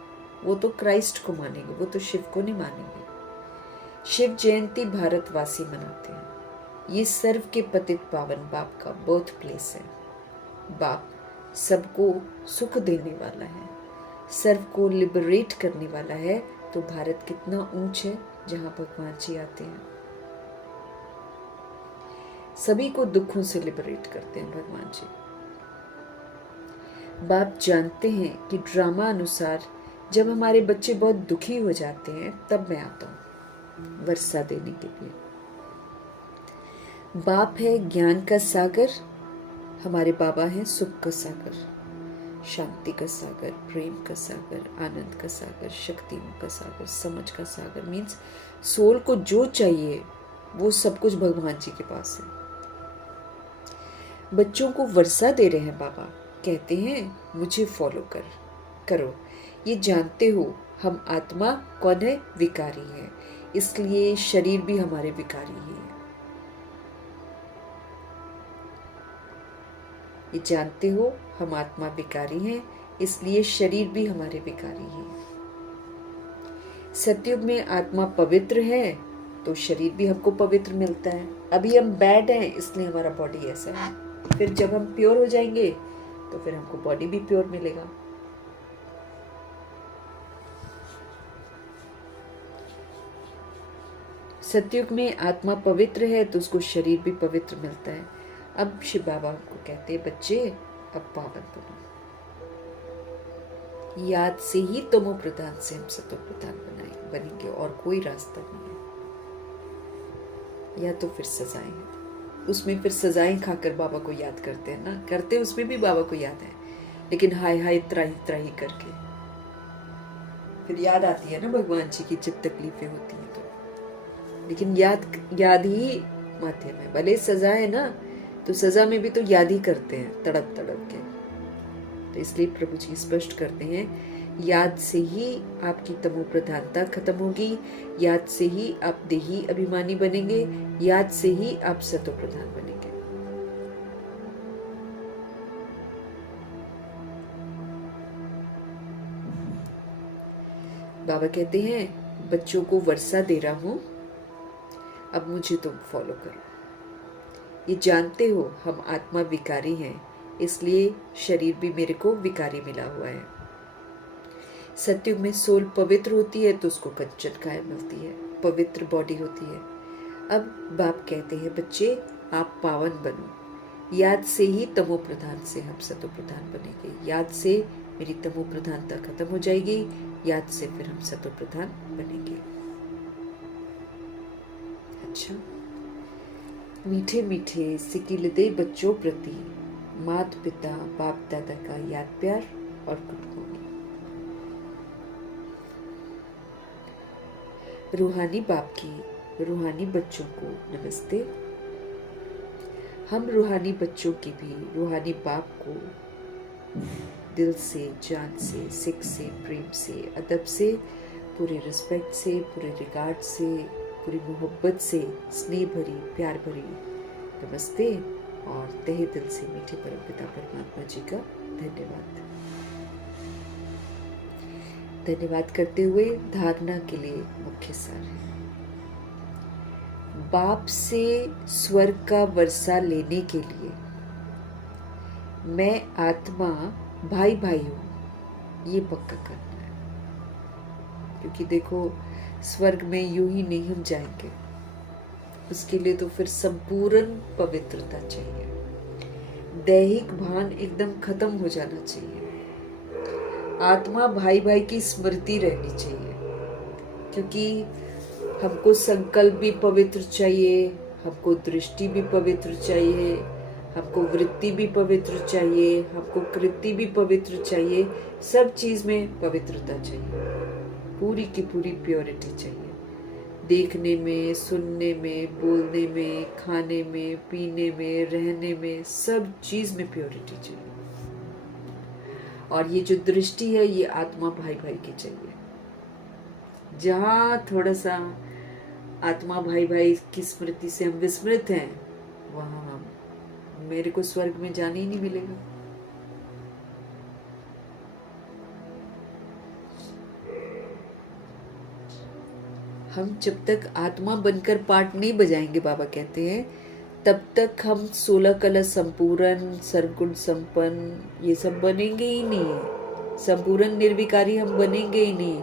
वो तो क्राइस्ट को मानेंगे, वो तो शिव को नहीं मानेंगे। शिव जयंती भारतवासी मनाते हैं। ये सर्व के पतित पावन बाप का बर्थ प्लेस है। बाप सबको सुख देने वाला है, सर्व को लिबरेट करने वाला है। तो भारत कितना ऊंच है जहां भगवान जी आते हैं। सभी को दुखों से लिबरेट करते हैं भगवान जी। बाप जानते हैं कि ड्रामा अनुसार जब हमारे बच्चे बहुत दुखी हो जाते हैं तब मैं आता हूँ वर्षा देने के लिए। बाप है ज्ञान का सागर, हमारे बाबा हैं सुख का सागर, शांति का सागर, प्रेम का सागर, आनंद का सागर, शक्तियों का सागर, समझ का सागर। मीन्स सोल को जो चाहिए वो सब कुछ भगवान जी के पास है। बच्चों को वर्षा दे रहे हैं बाबा, कहते हैं मुझे फॉलो करो। ये जानते हो हम आत्मा कौन है? विकारी है, इसलिए शरीर भी हमारे विकारी ही है। ये जानते हो हम आत्मा विकारी हैं, इसलिए शरीर भी हमारे विकारी है। सतयुग में आत्मा पवित्र है तो शरीर भी हमको पवित्र मिलता है। अभी हम बैड हैं इसलिए हमारा बॉडी ऐसा है, फिर जब हम प्योर हो जाएंगे तो फिर हमको बॉडी भी प्योर मिलेगा। सतयुग में आत्मा पवित्र है तो उसको शरीर भी पवित्र मिलता है। अब शिव बाबा को कहते हैं बच्चे अब पावन बनो, याद से ही तमो प्रधान से हम सतो प्रधान बनेंगे और कोई रास्ता नहीं है। या तो फिर सजाएं हैं, उसमें फिर सजाएं खाकर बाबा को याद करते हैं ना, करते उसमें भी बाबा को याद है, लेकिन हाय हाय त्राही त्राही करके फिर याद आती है ना भगवान जी की जब तकलीफें होती हैं तो। लेकिन याद ही माध्यम है। भले सजा है ना तो सजा में भी तो याद ही करते हैं तड़प तड़प के। तो इसलिए प्रभु जी स्पष्ट करते हैं याद से ही आपकी तमो प्रधानता खत्म होगी, याद से ही आप देही अभिमानी बनेंगे, याद से ही आप सतो प्रधान बनेंगे। बाबा कहते हैं बच्चों को वर्षा दे रहा हूं, अब मुझे तुम फॉलो करो। ये जानते हो हम आत्मा विकारी हैं, इसलिए शरीर भी मेरे को विकारी मिला हुआ है। सतयुग में सोल पवित्र होती है तो उसको कंचन काया मिलती है, पवित्र बॉडी होती है। अब बाप कहते हैं बच्चे आप पावन बनो, याद से ही तमो प्रधान से हम सतो प्रधान बनेंगे। याद से मेरी तमो प्रधानता खत्म हो जाएगी, याद से फिर हम सतो प्रधान बनेंगे। अच्छा, मीठे मीठे सिकिलदे बच्चों प्रति माता पिता बाप दादा का याद प्यार और कुटुंबी। रूहानी बाप की रूहानी बच्चों को नमस्ते। हम रूहानी बच्चों की भी रूहानी बाप को दिल से, जान से, सिख से, प्रेम से, अदब से, पूरे रिस्पेक्ट से, पूरे रिगार्ड से, पूरी मोहब्बत से, स्नेह भरी प्यार भरी नमस्ते और तहे दिल से मीठे परमपिता परमात्मा जी का धन्यवाद करते हुए धारणा के लिए मुख्य सार है। बाप से स्वर्ग का वर्षा लेने के लिए मैं आत्मा भाई भाई हूं, ये पक्का करना है। क्योंकि देखो स्वर्ग में यूं ही नहीं हम जाएंगे, उसके लिए तो फिर संपूर्ण पवित्रता चाहिए, दैहिक भान एकदम खत्म हो जाना चाहिए, आत्मा भाई भाई की स्मृति रहनी चाहिए। क्योंकि हमको संकल्प भी पवित्र चाहिए, हमको दृष्टि भी पवित्र चाहिए, हमको वृत्ति भी पवित्र चाहिए, हमको कृति भी पवित्र चाहिए, सब चीज में पवित्रता चाहिए, पूरी की पूरी प्योरिटी चाहिए। देखने में, सुनने में, बोलने में, खाने में, पीने में, रहने में, सब चीज में प्योरिटी चाहिए। और ये जो दृष्टि है ये आत्मा भाई भाई की चाहिए। जहां थोड़ा सा आत्मा भाई भाई की स्मृति से हम विस्मृत हैं, वहां हम मेरे को स्वर्ग में जाने ही नहीं मिलेगा। हम जब तक आत्मा बनकर पाठ नहीं बजाएंगे, बाबा कहते हैं, तब तक हम 16 कला संपूर्ण, सर्वगुण संपन्न ये सब बनेंगे ही नहीं। संपूर्ण निर्विकारी हम बनेंगे ही नहीं,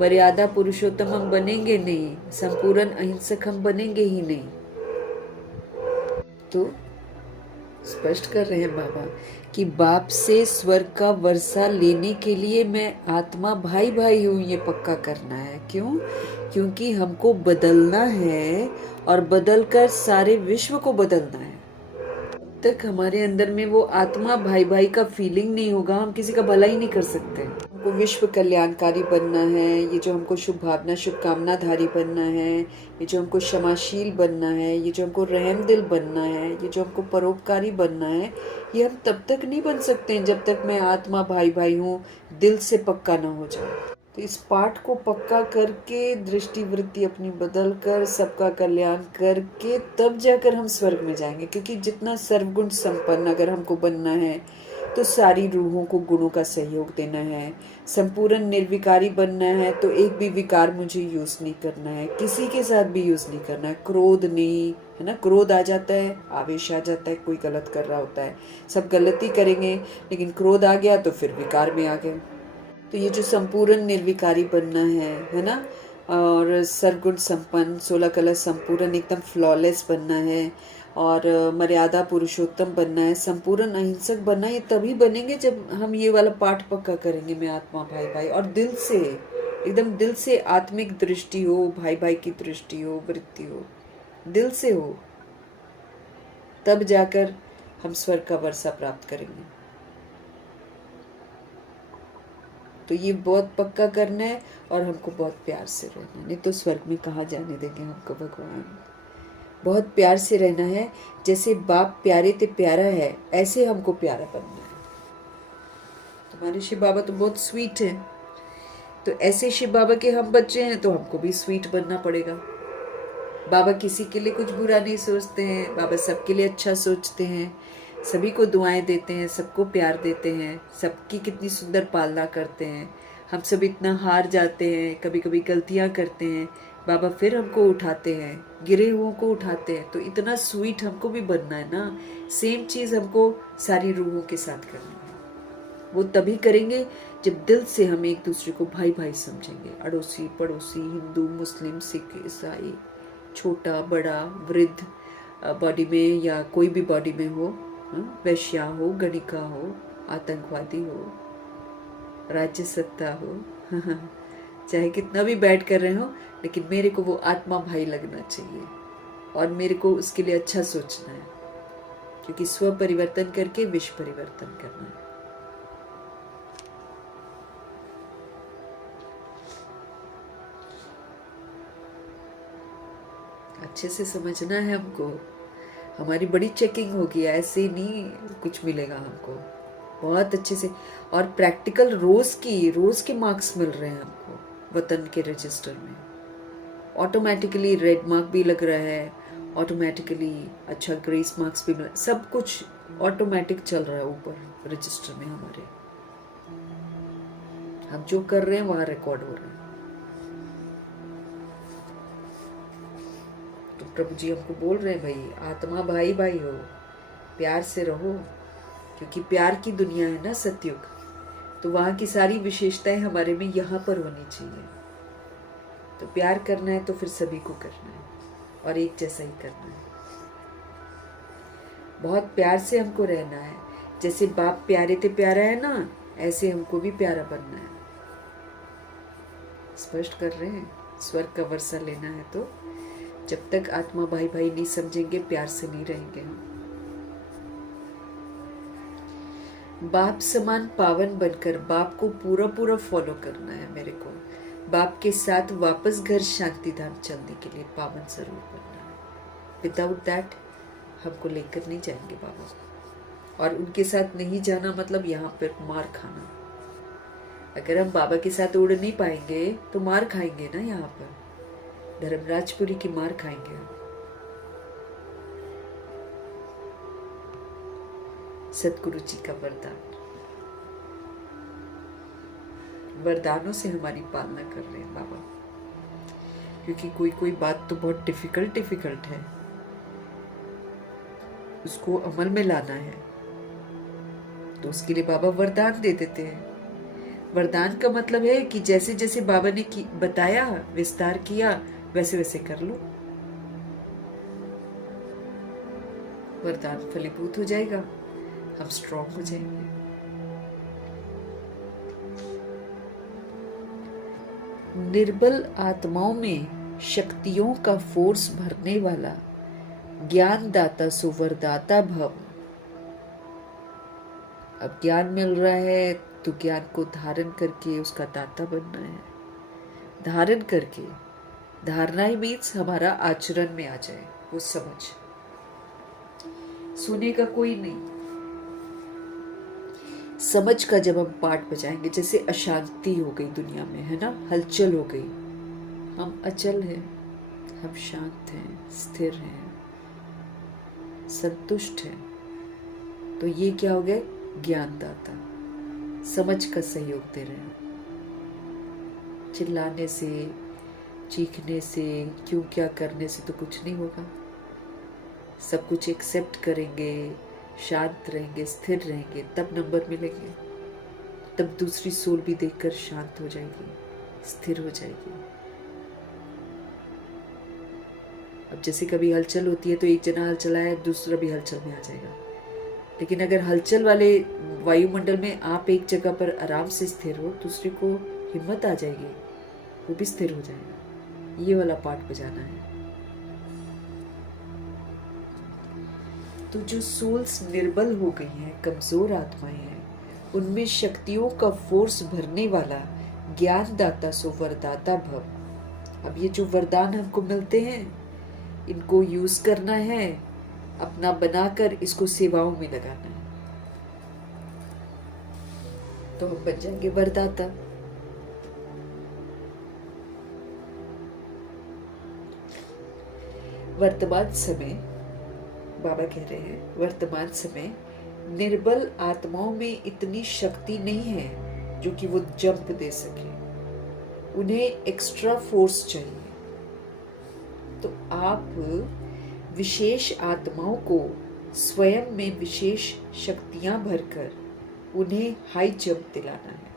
मर्यादा पुरुषोत्तम हम बनेंगे नहीं, संपूर्ण अहिंसक हम बनेंगे ही नहीं। तो स्पष्ट कर रहे हैं बाबा कि बाप से स्वर्ग का वर्षा लेने के लिए मैं आत्मा भाई भाई हूँ, ये पक्का करना है। क्यों? क्योंकि हमको बदलना है और बदलकर सारे विश्व को बदलना है। जब तक हमारे अंदर में वो आत्मा भाई भाई का फीलिंग नहीं होगा, हम किसी का भला ही नहीं कर सकते। हमको विश्व कल्याणकारी बनना है, ये जो हमको शुभ भावना शुभकामनाधारी बनना है, ये जो हमको क्षमाशील बनना है, ये जो हमको रहम दिल बनना है, ये जो हमको परोपकारी बनना है, ये हम तब तक नहीं बन सकते हैं जब तक मैं आत्मा भाई भाई हूँ दिल से पक्का ना हो जाए। तो इस पाठ को पक्का करके, दृष्टि वृत्ति अपनी बदल कर, सबका कल्याण करके तब जाकर हम स्वर्ग में जाएंगे। क्योंकि जितना सर्वगुण संपन्न अगर हमको बनना है तो सारी रूहों को गुणों का सहयोग देना है। संपूर्ण निर्विकारी बनना है तो एक भी विकार मुझे यूज नहीं करना है, किसी के साथ भी यूज नहीं करना है। क्रोध नहीं, है ना, क्रोध आ जाता है, आवेश आ जाता है, कोई गलत कर रहा होता है, सब गलती करेंगे, लेकिन क्रोध आ गया तो फिर विकार में आ गए। तो ये जो संपूर्ण निर्विकारी बनना है ना, और सर्वगुण संपन्न, 16 कला संपूर्ण एकदम फ्लॉलेस बनना है, और मर्यादा पुरुषोत्तम बनना है, संपूर्ण अहिंसक बनना है। ये तभी बनेंगे जब हम ये वाला पाठ पक्का करेंगे, मैं आत्मा भाई भाई, और दिल से, एकदम दिल से आत्मिक दृष्टि हो, भाई भाई की दृष्टि हो, वृत्ति हो, दिल से हो, तब जाकर हम स्वर्ग का वर्षा प्राप्त करेंगे। तो ये बहुत पक्का करना है और हमको बहुत प्यार से रहना है, नहीं तो स्वर्ग में कहाँ जाने देंगे हमको भगवान। बहुत प्यार से रहना है, जैसे बाप प्यारे ते प्यारा है, ऐसे हमको प्यारा बनना है। तुम्हारे शिव बाबा तो बहुत स्वीट हैं, तो ऐसे शिव बाबा के हम बच्चे हैं तो हमको भी स्वीट बनना पड़ेगा। बाबा किसी के लिए कुछ बुरा नहीं सोचते हैं, बाबा सबके लिए अच्छा सोचते हैं, सभी को दुआएं देते हैं, सबको प्यार देते हैं, सबकी कितनी सुंदर पालना करते हैं। हम सब इतना हार जाते हैं, कभी कभी गलतियां करते हैं, बाबा फिर हमको उठाते हैं, गिरे हुओं को उठाते हैं। तो इतना स्वीट हमको भी बनना है ना। सेम चीज़ हमको सारी रूहों के साथ करनी है। वो तभी करेंगे जब दिल से हम एक दूसरे को भाई भाई समझेंगे। अड़ोसी पड़ोसी, हिंदू मुस्लिम सिख ईसाई, छोटा बड़ा, वृद्ध, बॉडी में या कोई भी बॉडी में हो, वैश्या हो, गणिका हो, आतंकवादी हो, राज्य सत्ता हो, चाहे कितना भी बैठ कर रहे हो, लेकिन मेरे को वो आत्मा भाई लगना चाहिए और मेरे को उसके लिए अच्छा सोचना है, क्योंकि स्व परिवर्तन करके विश्व परिवर्तन करना है। अच्छे से समझना है हमको। हमारी बड़ी चेकिंग होगी, ऐसे नहीं कुछ मिलेगा हमको, बहुत अच्छे से। और प्रैक्टिकल रोज के मार्क्स मिल रहे हैं हमको वतन के रजिस्टर में। ऑटोमेटिकली रेड मार्क भी लग रहा है, ऑटोमेटिकली अच्छा ग्रेस मार्क्स भी मिल, सब कुछ ऑटोमेटिक चल रहा है ऊपर रजिस्टर में हमारे। हम जो कर रहे हैं वहां रिकॉर्ड हो रहा है। तो प्रभु जी हमको बोल रहे हैं, भाई आत्मा भाई भाई हो, प्यार से रहो, क्योंकि प्यार की दुनिया है ना सतयुग। तो वहाँ की सारी विशेषताएं हमारे में यहाँ पर होनी चाहिए। तो प्यार करना है तो फिर सभी को करना है और एक जैसा ही करना है। बहुत प्यार से हमको रहना है, जैसे बाप प्यारे थे प्यारा है ना, ऐसे हमको भी प्यारा बनना है। स्पष्ट कर रहे हैं। स्वर्ग का वर्षा लेना है तो जब तक आत्मा भाई भाई नहीं समझेंगे, प्यार से नहीं रहेंगे हम। बाप समान पावन बनकर बाप को पूरा पूरा फॉलो करना है मेरे को। बाप के साथ वापस घर शांति धाम चलने के लिए पावन जरूर बनना है। विदाउट दैट हमको लेकर नहीं जाएंगे बाबा, और उनके साथ नहीं जाना मतलब यहाँ पर मार खाना। अगर हम बाबा के साथ उड़ नहीं पाएंगे तो मार खाएंगे ना, यहाँ पर धर्मराजपुरी की मार खाएंगे हम। सतगुरु जी का वरदान, वरदानों से हमारी पालना कर रहे हैं बाबा, क्योंकि कोई कोई बात तो बहुत डिफिकल्ट है, उसको अमल में लाना है, तो उसके लिए बाबा वरदान दे देते हैं। वरदान का मतलब है कि जैसे जैसे बाबा ने बताया, विस्तार किया, वैसे वैसे कर लो। वरदान फलीभूत हो जाएगा, हम स्ट्रांग हो जाएंगे। निर्बल आत्माओं में शक्तियों का फोर्स भरने वाला ज्ञान दाता सुवरदाता भव। अब ज्ञान मिल रहा है तो ज्ञान को धारण करके उसका दाता बनना है। धारण करके, धारणा ही मीन्स हमारा आचरण में आ जाए वो समझ। सुने का कोई नहीं, समझ का जब हम पाठ बजाएंगे, जैसे अशांति हो गई दुनिया में, है ना, हलचल हो गई, हम अचल हैं, हम शांत हैं, स्थिर हैं, संतुष्ट हैं, तो ये क्या हो गया? ज्ञानदाता समझ का सहयोग दे रहे हैं। चिल्लाने से, चीखने से, क्यों क्या करने से तो कुछ नहीं होगा। सब कुछ एक्सेप्ट करेंगे, शांत रहेंगे, स्थिर रहेंगे, तब नंबर मिलेंगे। तब दूसरी सोल भी देखकर शांत हो जाएगी, स्थिर हो जाएगी। अब जैसे कभी हलचल होती है तो एक जना हल चलाए, दूसरा भी हलचल में आ जाएगा। लेकिन अगर हलचल वाले वायुमंडल में आप एक जगह पर आराम से स्थिर हो, दूसरे को हिम्मत आ जाएगी, वो भी स्थिर हो जाएगा। ये वाला पार्ट बजाना है। तो जो सोल्स निर्बल हो गई हैं, कमजोर आत्माएं हैं, उनमें शक्तियों का फोर्स भरने वाला ज्ञानदाता सो वरदाता भव। अब ये जो वरदान हमको मिलते हैं, इनको यूज करना है, अपना बनाकर इसको सेवाओं में लगाना है, तो हम बन जाएंगे वरदाता। वर्तमान समय, बाबा कह रहे हैं, वर्तमान समय निर्बल आत्माओं में इतनी शक्ति नहीं है जो कि वो जंप दे सके। उन्हें एक्स्ट्रा फोर्स चाहिए। तो आप विशेष आत्माओं को स्वयं में विशेष शक्तियां भरकर उन्हें हाई जंप दिलाना है।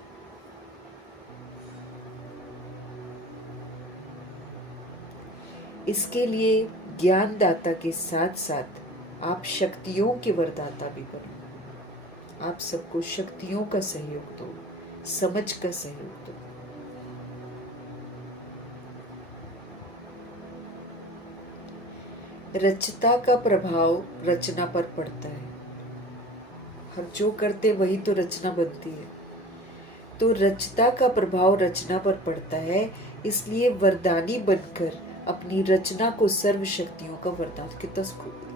इसके लिए ज्ञानदाता के साथ साथ आप शक्तियों के वरदाता भी बनो। आप सबको शक्तियों का सहयोग दो, समझ का सहयोग दो। रचता का प्रभाव रचना पर पड़ता है। हम जो करते वही तो रचना बनती है। तो रचता का प्रभाव रचना पर पड़ता है, इसलिए वरदानी बनकर अपनी रचना को सर्व शक्तियों का वरदान। कितना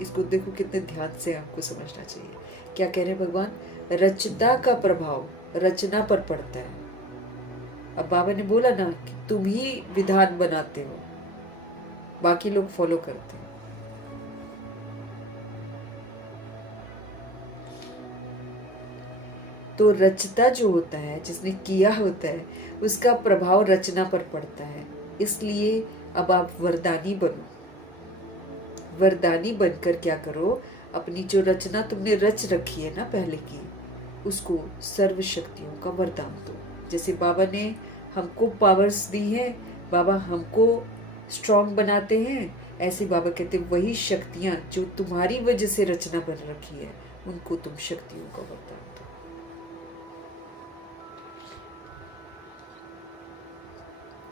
इसको देखो, कितने ध्यान से आपको समझना चाहिए। क्या कह रहे हैं भगवान? रचता का प्रभाव रचना पर पड़ता है। अब बाबा ने बोला ना कि तुम ही विधान बनाते हो, बाकी लोग फॉलो करते हैं। तो रचता जो होता है, जिसने किया होता है, उसका प्रभाव रचना पर पड़ता है। इसलिए अब आप वरदानी बनो। वरदानी बनकर क्या करो, अपनी जो रचना तुमने रच रखी है ना पहले की, उसको सर्व शक्तियों का वरदान दो। जैसे बाबा ने हमको पावर्स दी हैं, बाबा हमको स्ट्रांग बनाते हैं, ऐसे बाबा कहते वही शक्तियां जो तुम्हारी वजह से रचना बन रखी है, उनको तुम शक्तियों का वरदान दो।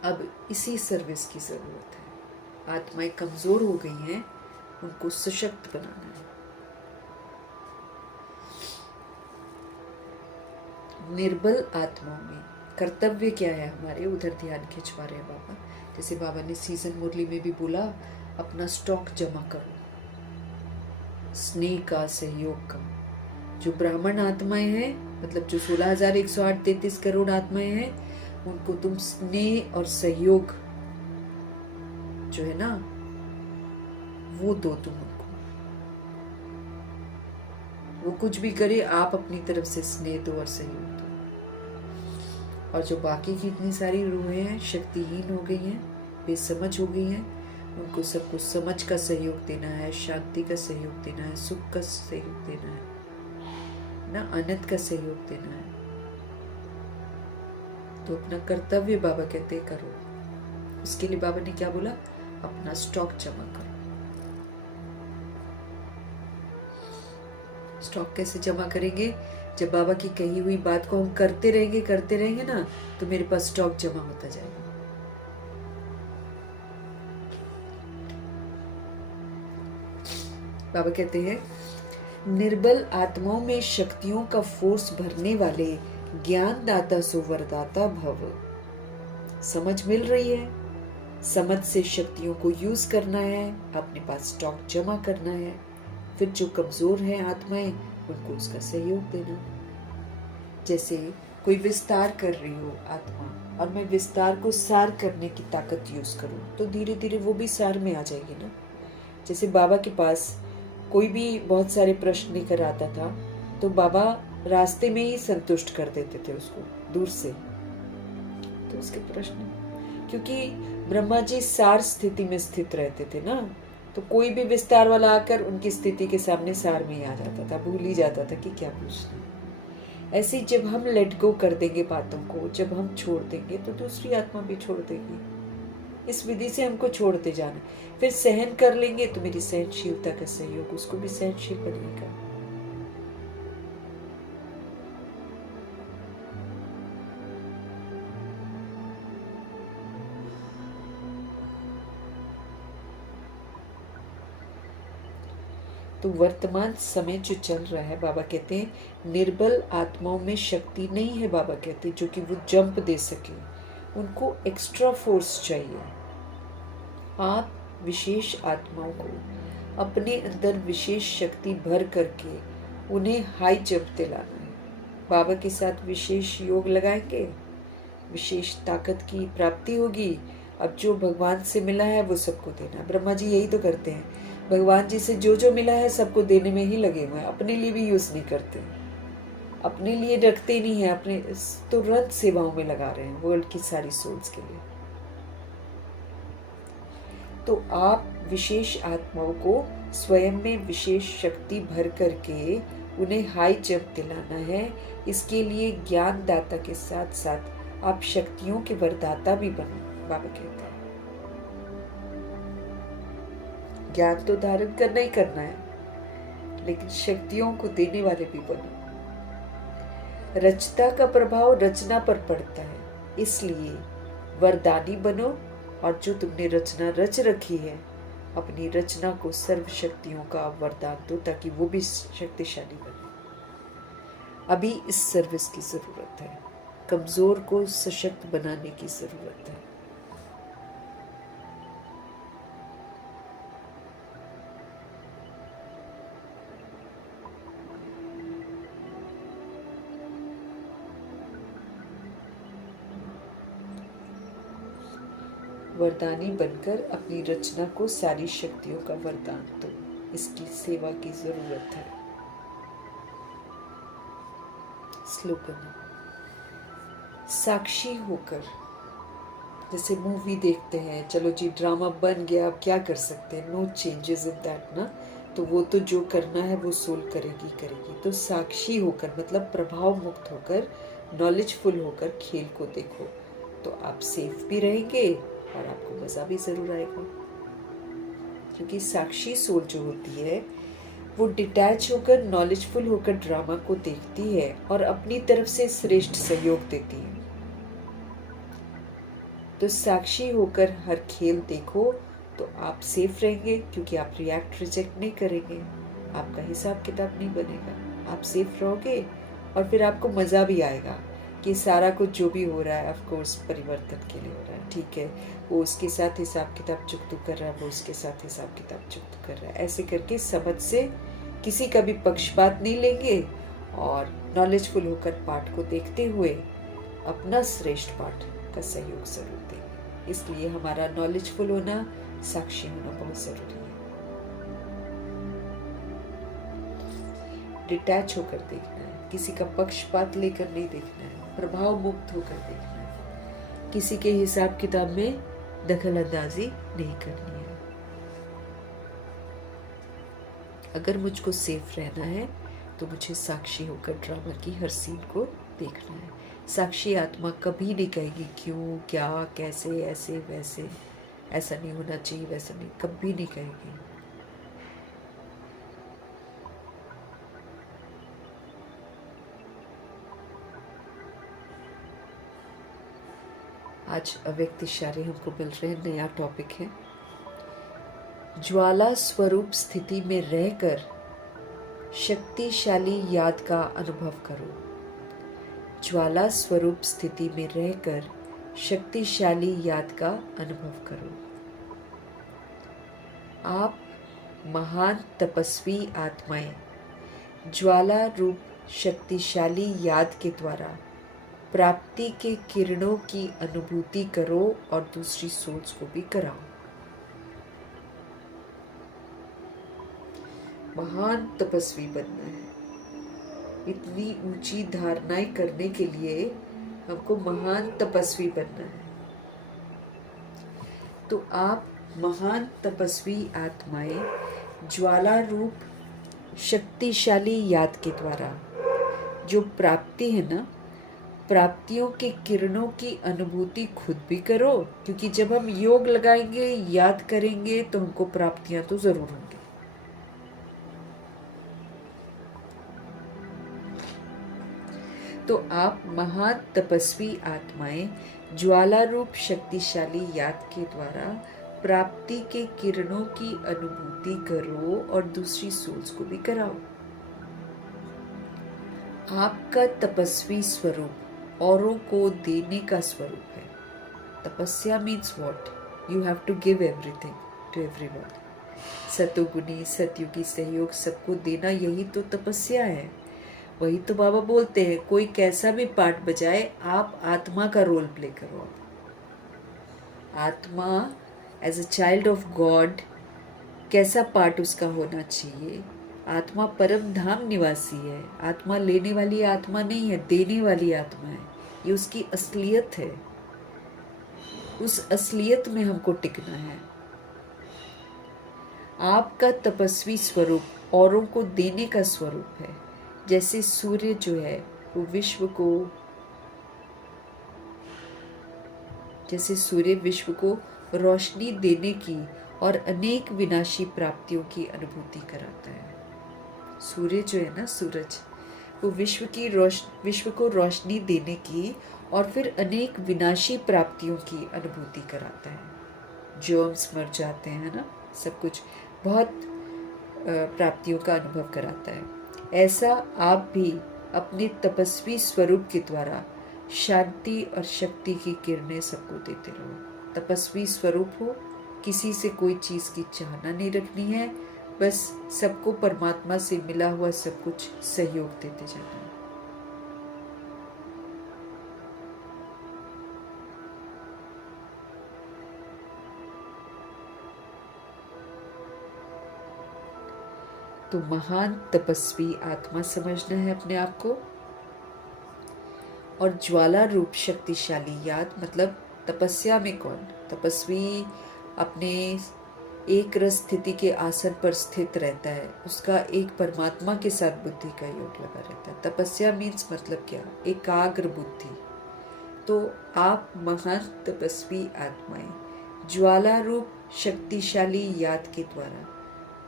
अब इसी सर्विस की जरूरत है। आत्माएं कमजोर हो गई हैं, उनको सशक्त बनाना है। निर्बल आत्माओं में कर्तव्य क्या है हमारे, उधर ध्यान खिंचवा रहे हैं बाबा। जैसे बाबा ने सीजन मुरली में भी बोला, अपना स्टॉक जमा करो, स्नेह का, सहयोग का। जो ब्राह्मण आत्माएं हैं, मतलब जो 16,108 करोड़ आत्माएं हैं, उनको तुम स्नेह और सहयोग जो है ना, वो दो तुम उनको। वो कुछ भी करे, आप अपनी तरफ से स्नेह दो और सहयोग दो। और जो बाकी की इतनी सारी रूहें हैं, शक्तिहीन हो गई हैं, बेसमझ हो गई हैं, उनको सबको समझ का सहयोग देना है, शांति का सहयोग देना है, सुख का सहयोग देना है ना, आनंद का सहयोग देना है। तो अपना कर्तव्य बाबा कहते करो। उसके लिए बाबा ने क्या बोला? अपना स्टॉक जमा करो। स्टॉक कैसे जमा करेंगे? जब बाबा की कही हुई बात को हम करते रहेंगे ना, तो मेरे पास स्टॉक जमा होता जाएगा। बाबा कहते हैं, निर्बल आत्माओं में शक्तियों का फोर्स भरने वाले ज्ञान दाता सो वरदाता भव। समझ मिल रही है? समझ से शक्तियों को यूज करना है, अपने पास स्टॉक जमा करना है, फिर जो कमजोर है आत्माएं उनको उसका सहयोग देना। जैसे कोई विस्तार कर रही हो आत्मा, और मैं विस्तार को सार करने की ताकत यूज करूं, तो धीरे धीरे वो भी सार में आ जाएगी ना। जैसे बाबा के पास कोई भी बहुत सारे प्रश्न लेकर आता था, तो बाबा रास्ते में ही संतुष्ट कर देते थे उसको दूर से, तो उसके प्रश्न, क्योंकि ब्रह्मा जी सार स्थिति में स्थित रहते थे ना, तो कोई भी विस्तार वाला आकर उनकी स्थिति के सामने सार में ही आ जाता था, भूल ही जाता था कि क्या पूछना। ऐसे जब हम लेट गो कर देंगे बातों को, जब हम छोड़ देंगे, तो दूसरी आत्मा भी छोड़ देगी। इस विधि से हमको छोड़ते जाना। फिर सहन कर लेंगे तो मेरी सहनशीलता का सहयोग उसको भी सहनशील बनेगा। तो वर्तमान समय जो चल रहा है, बाबा कहते हैं निर्बल आत्माओं में शक्ति नहीं है, बाबा कहते हैं, जो कि वो जंप दे सके, उनको एक्स्ट्रा फोर्स चाहिए। आप विशेष आत्माओं को अपने अंदर विशेष शक्ति भर करके उन्हें हाई जंप दिलाना है। बाबा के साथ विशेष योग लगाएंगे, विशेष ताकत की प्राप्ति होगी। अब जो भगवान से मिला है वो सबको देना। ब्रह्मा जी यही तो करते हैं, भगवान जी से जो जो मिला है सबको देने में ही लगे हुए हैं, अपने लिए भी यूज नहीं करते, अपने लिए रखते नहीं है, अपने तुरंत सेवाओं में लगा रहे हैं वर्ल्ड की सारी सोल्स के लिए। तो आप विशेष आत्माओं को स्वयं में विशेष शक्ति भर करके उन्हें हाई जंप दिलाना है। इसके लिए ज्ञान दाता के साथ साथ आप शक्तियों के वरदाता भी बनो, बाबा कहते हैं। ज्ञान तो धारण करना ही करना है, लेकिन शक्तियों को देने वाले भी बनो। रचता का प्रभाव रचना पर पड़ता है, इसलिए वरदानी बनो, और जो तुमने रचना रच रखी है, अपनी रचना को सर्व शक्तियों का वरदान दो, ताकि वो भी शक्तिशाली बने। अभी इस सर्विस की जरूरत है, कमजोर को सशक्त बनाने की जरूरत है। वरदानी बनकर अपनी रचना को सारी शक्तियों का वरदान दो, इसकी सेवा की जरूरत है। स्लोगन, साक्षी होकर, जैसे मूवी देखते हैं, चलो जी ड्रामा बन गया, अब क्या कर सकते हैं, नो चेंजेस इन दैट ना, तो वो तो जो करना है वो सोल करेगी। तो साक्षी होकर मतलब प्रभाव मुक्त होकर, नॉलेजफुल होकर खेल को देखो, तो आप सेफ भी रहेंगे और आपको मजा भी जरूर आएगा। क्योंकि साक्षी सोल जो होती है वो डिटैच होकर, नॉलेजफुल होकर ड्रामा को देखती है और अपनी तरफ से श्रेष्ठ सहयोग देती है। तो साक्षी होकर हर खेल देखो तो आप सेफ रहेंगे, क्योंकि आप रिएक्ट रिजेक्ट नहीं करेंगे, आपका हिसाब किताब नहीं बनेगा, आप सेफ रहोगे और फिर आपको मजा भी आएगा कि सारा कुछ जो भी हो रहा है ऑफ कोर्स परिवर्तन के लिए हो रहा है। ठीक है, वो उसके साथ हिसाब किताब चुकतू कर रहा है, वो उसके साथ हिसाब किताब चुकतू कर रहा है। ऐसे करके समझ से किसी का भी पक्षपात नहीं लेंगे और नॉलेजफुल होकर पाठ को देखते हुए अपना श्रेष्ठ पाठ का सहयोग जरूर देंगे। इसलिए हमारा नॉलेजफुल होना, साक्षी होना बहुत जरूरी है। डिटैच होकर देखना है, किसी का पक्षपात लेकर नहीं देखना है, प्रभाव मुक्त होकर देखना है, किसी के हिसाब किताब में दखल अंदाजी नहीं करनी है। अगर मुझको सेफ रहना है तो मुझे साक्षी होकर ड्रामा की हर सीन को देखना है। साक्षी आत्मा कभी नहीं कहेगी क्यों, क्या, कैसे, ऐसे वैसे, ऐसा नहीं होना चाहिए, वैसा नहीं, कभी नहीं कहेगी। आज अव्यक्त इशारे हमको मिल रहे हैं। नया टॉपिक है, ज्वाला स्वरूप स्थिति में रहकर शक्तिशाली याद का अनुभव करो। ज्वाला स्वरूप स्थिति में रहकर शक्तिशाली याद का अनुभव करो। आप महान तपस्वी आत्माएं ज्वाला रूप शक्तिशाली याद के द्वारा प्राप्ति के किरणों की अनुभूति करो और दूसरी सोच को भी कराओ। महान तपस्वी बनना है। इतनी ऊंची धारणाएं करने के लिए हमको महान तपस्वी बनना है। तो आप महान तपस्वी आत्माएं ज्वाला रूप शक्तिशाली याद के द्वारा जो प्राप्ति है ना, प्राप्तियों के किरणों की अनुभूति खुद भी करो, क्योंकि जब हम योग लगाएंगे, याद करेंगे, तो हमको प्राप्तियां तो जरूर होंगी। तो आप महान तपस्वी आत्माएं ज्वाला रूप शक्तिशाली याद के द्वारा प्राप्ति के किरणों की अनुभूति करो और दूसरी सोच को भी कराओ। आपका तपस्वी स्वरूप औरों को देने का स्वरूप है। तपस्या means what? You have to give everything to everyone. सतोगुणी सतयुगी सहयोग सबको देना, यही तो तपस्या है। वही तो बाबा बोलते हैं, कोई कैसा भी पार्ट बजाए, आप आत्मा का रोल प्ले करो। आत्मा as a child of God कैसा पार्ट उसका होना चाहिए? आत्मा परम धाम निवासी है। आत्मा लेने वाली आत्मा नहीं है, देने वाली आत्मा है। ये उसकी असलियत है। उस असलियत में हमको टिकना है। आपका तपस्वी स्वरूप औरों को देने का स्वरूप है। जैसे सूर्य जो है वो विश्व को रोशनी देने की और अनेक विनाशी प्राप्तियों की अनुभूति कराता है। सूर्य जो है ना, सूरज, वो विश्व को रोशनी देने की और फिर अनेक विनाशी प्राप्तियों की अनुभूति कराता है। जर्म्स मर जाते हैं ना, सब कुछ बहुत प्राप्तियों का अनुभव कराता है। ऐसा आप भी अपने तपस्वी स्वरूप के द्वारा शांति और शक्ति की किरणें सबको देते रहो। तपस्वी स्वरूप हो, किसी से कोई चीज की चाहना नहीं रखनी है, बस सबको परमात्मा से मिला हुआ सब कुछ सहयोग देते जाना है। तो महान तपस्वी आत्मा समझना है अपने आप को। और ज्वाला रूप शक्तिशाली याद मतलब तपस्या में कौन? तपस्वी अपने एक रस स्थिति के आसन पर स्थित रहता है। उसका एक परमात्मा के साथ बुद्धि का योग लगा रहता है। तपस्या मीन्स मतलब क्या? एकाग्र बुद्धि। तो आप महान तपस्वी आत्माएं ज्वाला रूप शक्तिशाली याद के द्वारा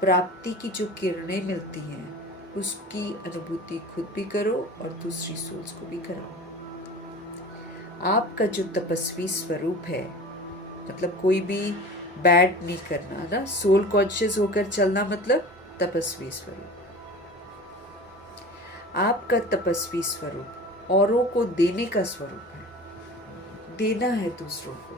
प्राप्ति की जो किरणें मिलती हैं उसकी अनुभूति खुद भी करो और दूसरी सोच को भी कराओ। आपका जो तपस्वी स्वरूप है, मतलब कोई भी बैड नहीं करना ना, सोल कॉन्शियस होकर चलना मतलब तपस्वी स्वरूप। आपका तपस्वी स्वरूप औरों को देने का स्वरूप है। देना है दूसरों को।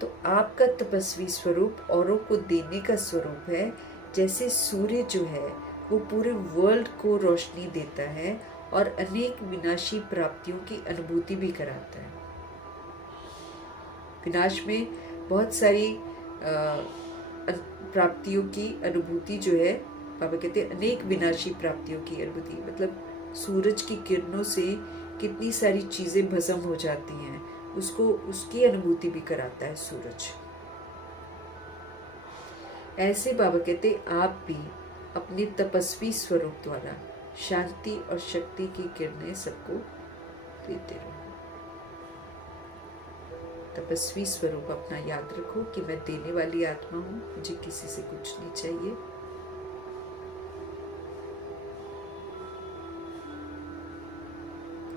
तो आपका तपस्वी स्वरूप औरों को देने का स्वरूप है। जैसे सूर्य जो है वो पूरे वर्ल्ड को रोशनी देता है और अनेक विनाशी प्राप्तियों की अनुभूति भी कराता है। विनाश में बहुत सारी प्राप्तियों की अनुभूति जो है, बाबा कहते हैं अनेक विनाशी प्राप्तियों की अनुभूति, मतलब सूरज की किरणों से कितनी सारी चीजें भस्म हो जाती हैं, उसको उसकी अनुभूति भी कराता है सूरज। ऐसे बाबा कहते आप भी अपने तपस्वी स्वरूप द्वारा शांति और शक्ति की किरणें सबको देते रहो। तपस्वी स्वरूप अपना याद रखो कि मैं देने वाली आत्मा हूं, मुझे किसी से कुछ नहीं चाहिए।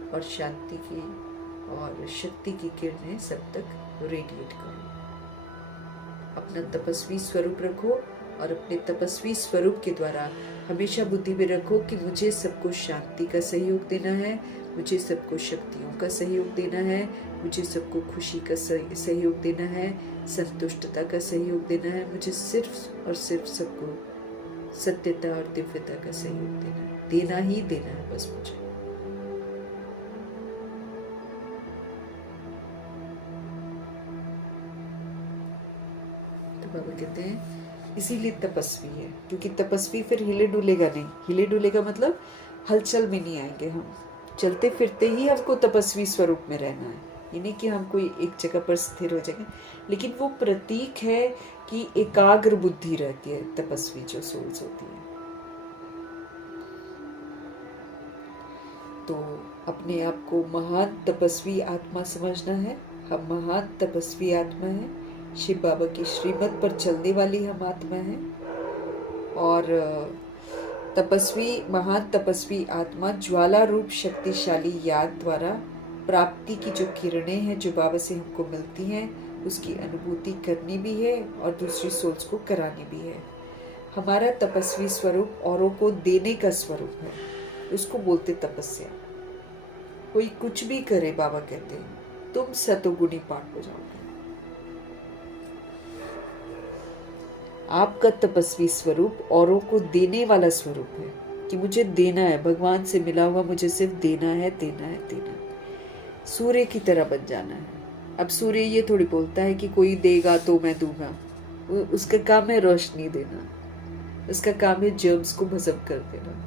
और शांति की और शक्ति की किरणें सब तक रेडिएट करो। अपना तपस्वी स्वरूप रखो और अपने तपस्वी स्वरूप के द्वारा हमेशा बुद्धि में रखो कि मुझे सबको शांति का सहयोग देना है, मुझे सबको शक्तियों का सहयोग देना है, मुझे सबको खुशी का सहयोग देना है, संतुष्टता का सहयोग देना है, मुझे सिर्फ और सिर्फ सबको सत्यता और दिव्यता का सहयोग देना है, देना ही देना है बस मुझे। तो बाबा कहते हैं इसीलिए तपस्वी है, क्योंकि तपस्वी फिर हिले डुलेगा नहीं। हिले डुलेगा मतलब हलचल में नहीं आएंगे हम, चलते फिरते ही हमको तपस्वी स्वरूप में रहना है। ये नहीं कि हम कोई एक जगह पर स्थिर हो जाएंगे, लेकिन वो प्रतीक है कि एकाग्र बुद्धि रहती है तपस्वी जो सोल्स होती है। तो अपने आप को महान तपस्वी आत्मा समझना है। हम महान तपस्वी आत्मा है, शिव बाबा की श्रीमत पर चलने वाली हम आत्मा है। और तपस्वी, महान तपस्वी आत्मा ज्वाला रूप शक्तिशाली याद द्वारा प्राप्ति की जो किरणें हैं जो बाबा से हमको मिलती हैं, उसकी अनुभूति करनी भी है और दूसरी सोल्स को करानी भी है। हमारा तपस्वी स्वरूप औरों को देने का स्वरूप है, उसको बोलते तपस्या। कोई कुछ भी करे, बाबा कहते हैं तुम सतोगुणी पाठ हो जाओगे। आपका तपस्वी स्वरूप औरों को देने वाला स्वरूप है कि मुझे देना है, भगवान से मिला हुआ मुझे सिर्फ देना है, देना है, देना है। सूर्य की तरह बन जाना है। अब सूर्य ये थोड़ी बोलता है कि कोई देगा तो मैं दूंगा, उसका काम है रोशनी देना, उसका काम है जर्म्स को भस्म कर देना।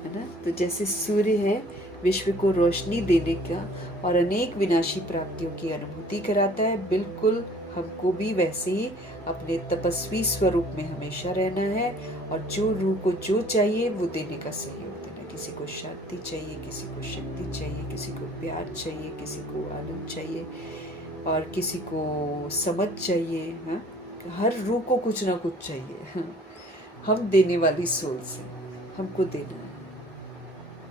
है ना? तो जैसे सूर्य है विश्व को रोशनी देने का और अनेक विनाशी प्राप्तियों की अनुभूति कराता है, बिल्कुल हमको भी वैसे ही अपने तपस्वी स्वरूप में हमेशा रहना है और जो रूह को जो चाहिए वो देने का सहयोग देना। किसी को शांति चाहिए, किसी को शक्ति चाहिए, किसी को प्यार चाहिए, किसी को आनंद चाहिए और किसी को समझ चाहिए। हाँ, हर रूह को कुछ ना कुछ चाहिए। हम देने वाली सोल से हमको देना है।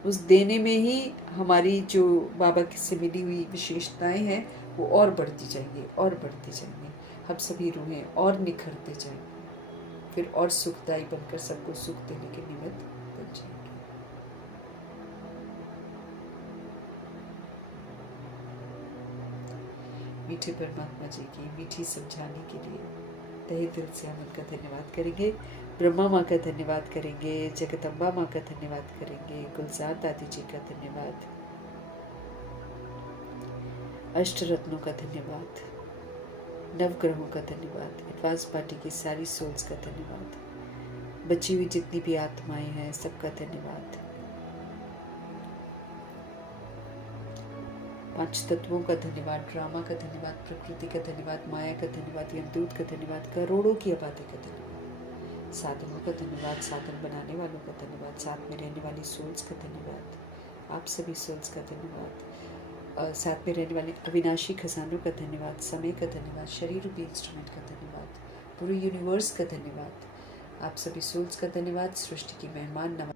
उस देने में ही हमारी जो बाबा से मिली हुई विशेषताएं हैं वो और बढ़ती जाएंगी और बढ़ती जाएंगी। हम सभी रूहें और निखरते जाएंगे, फिर और सुखदायी बनकर सबको सुख देने के निमित्त बन जाएंगे। मीठे परमात्मा जी की मीठी समझाने के लिए तहे दिल से हम उनका धन्यवाद करेंगे। ब्रह्मा माँ का धन्यवाद करेंगे, जगदम्बा माँ का धन्यवाद करेंगे, गुलजार दादी जी का धन्यवाद, अष्ट रत्नों का धन्यवाद, नवग्रहों का धन्यवाद, एडवांस पार्टी की सारी सोल्स का धन्यवाद, बची हुई जितनी भी आत्माएं हैं सबका धन्यवाद, पांच तत्वों का धन्यवाद, ड्रामा का धन्यवाद, प्रकृति का धन्यवाद, माया का धन्यवाद, यमदूत का धन्यवाद, करोड़ों की आबादी का धन्यवाद, साधनों का धन्यवाद, साधन बनाने वालों का धन्यवाद, साथ में रहने वाली सोल्स का धन्यवाद, आप सभी सोल्स का धन्यवाद, साथ में रहने वाले अविनाशी खजानों का धन्यवाद, समय का धन्यवाद, शरीर रूपी इंस्ट्रूमेंट का धन्यवाद, पूरे यूनिवर्स का धन्यवाद, आप सभी सोल्स का धन्यवाद, सृष्टि की मेहमान नवाज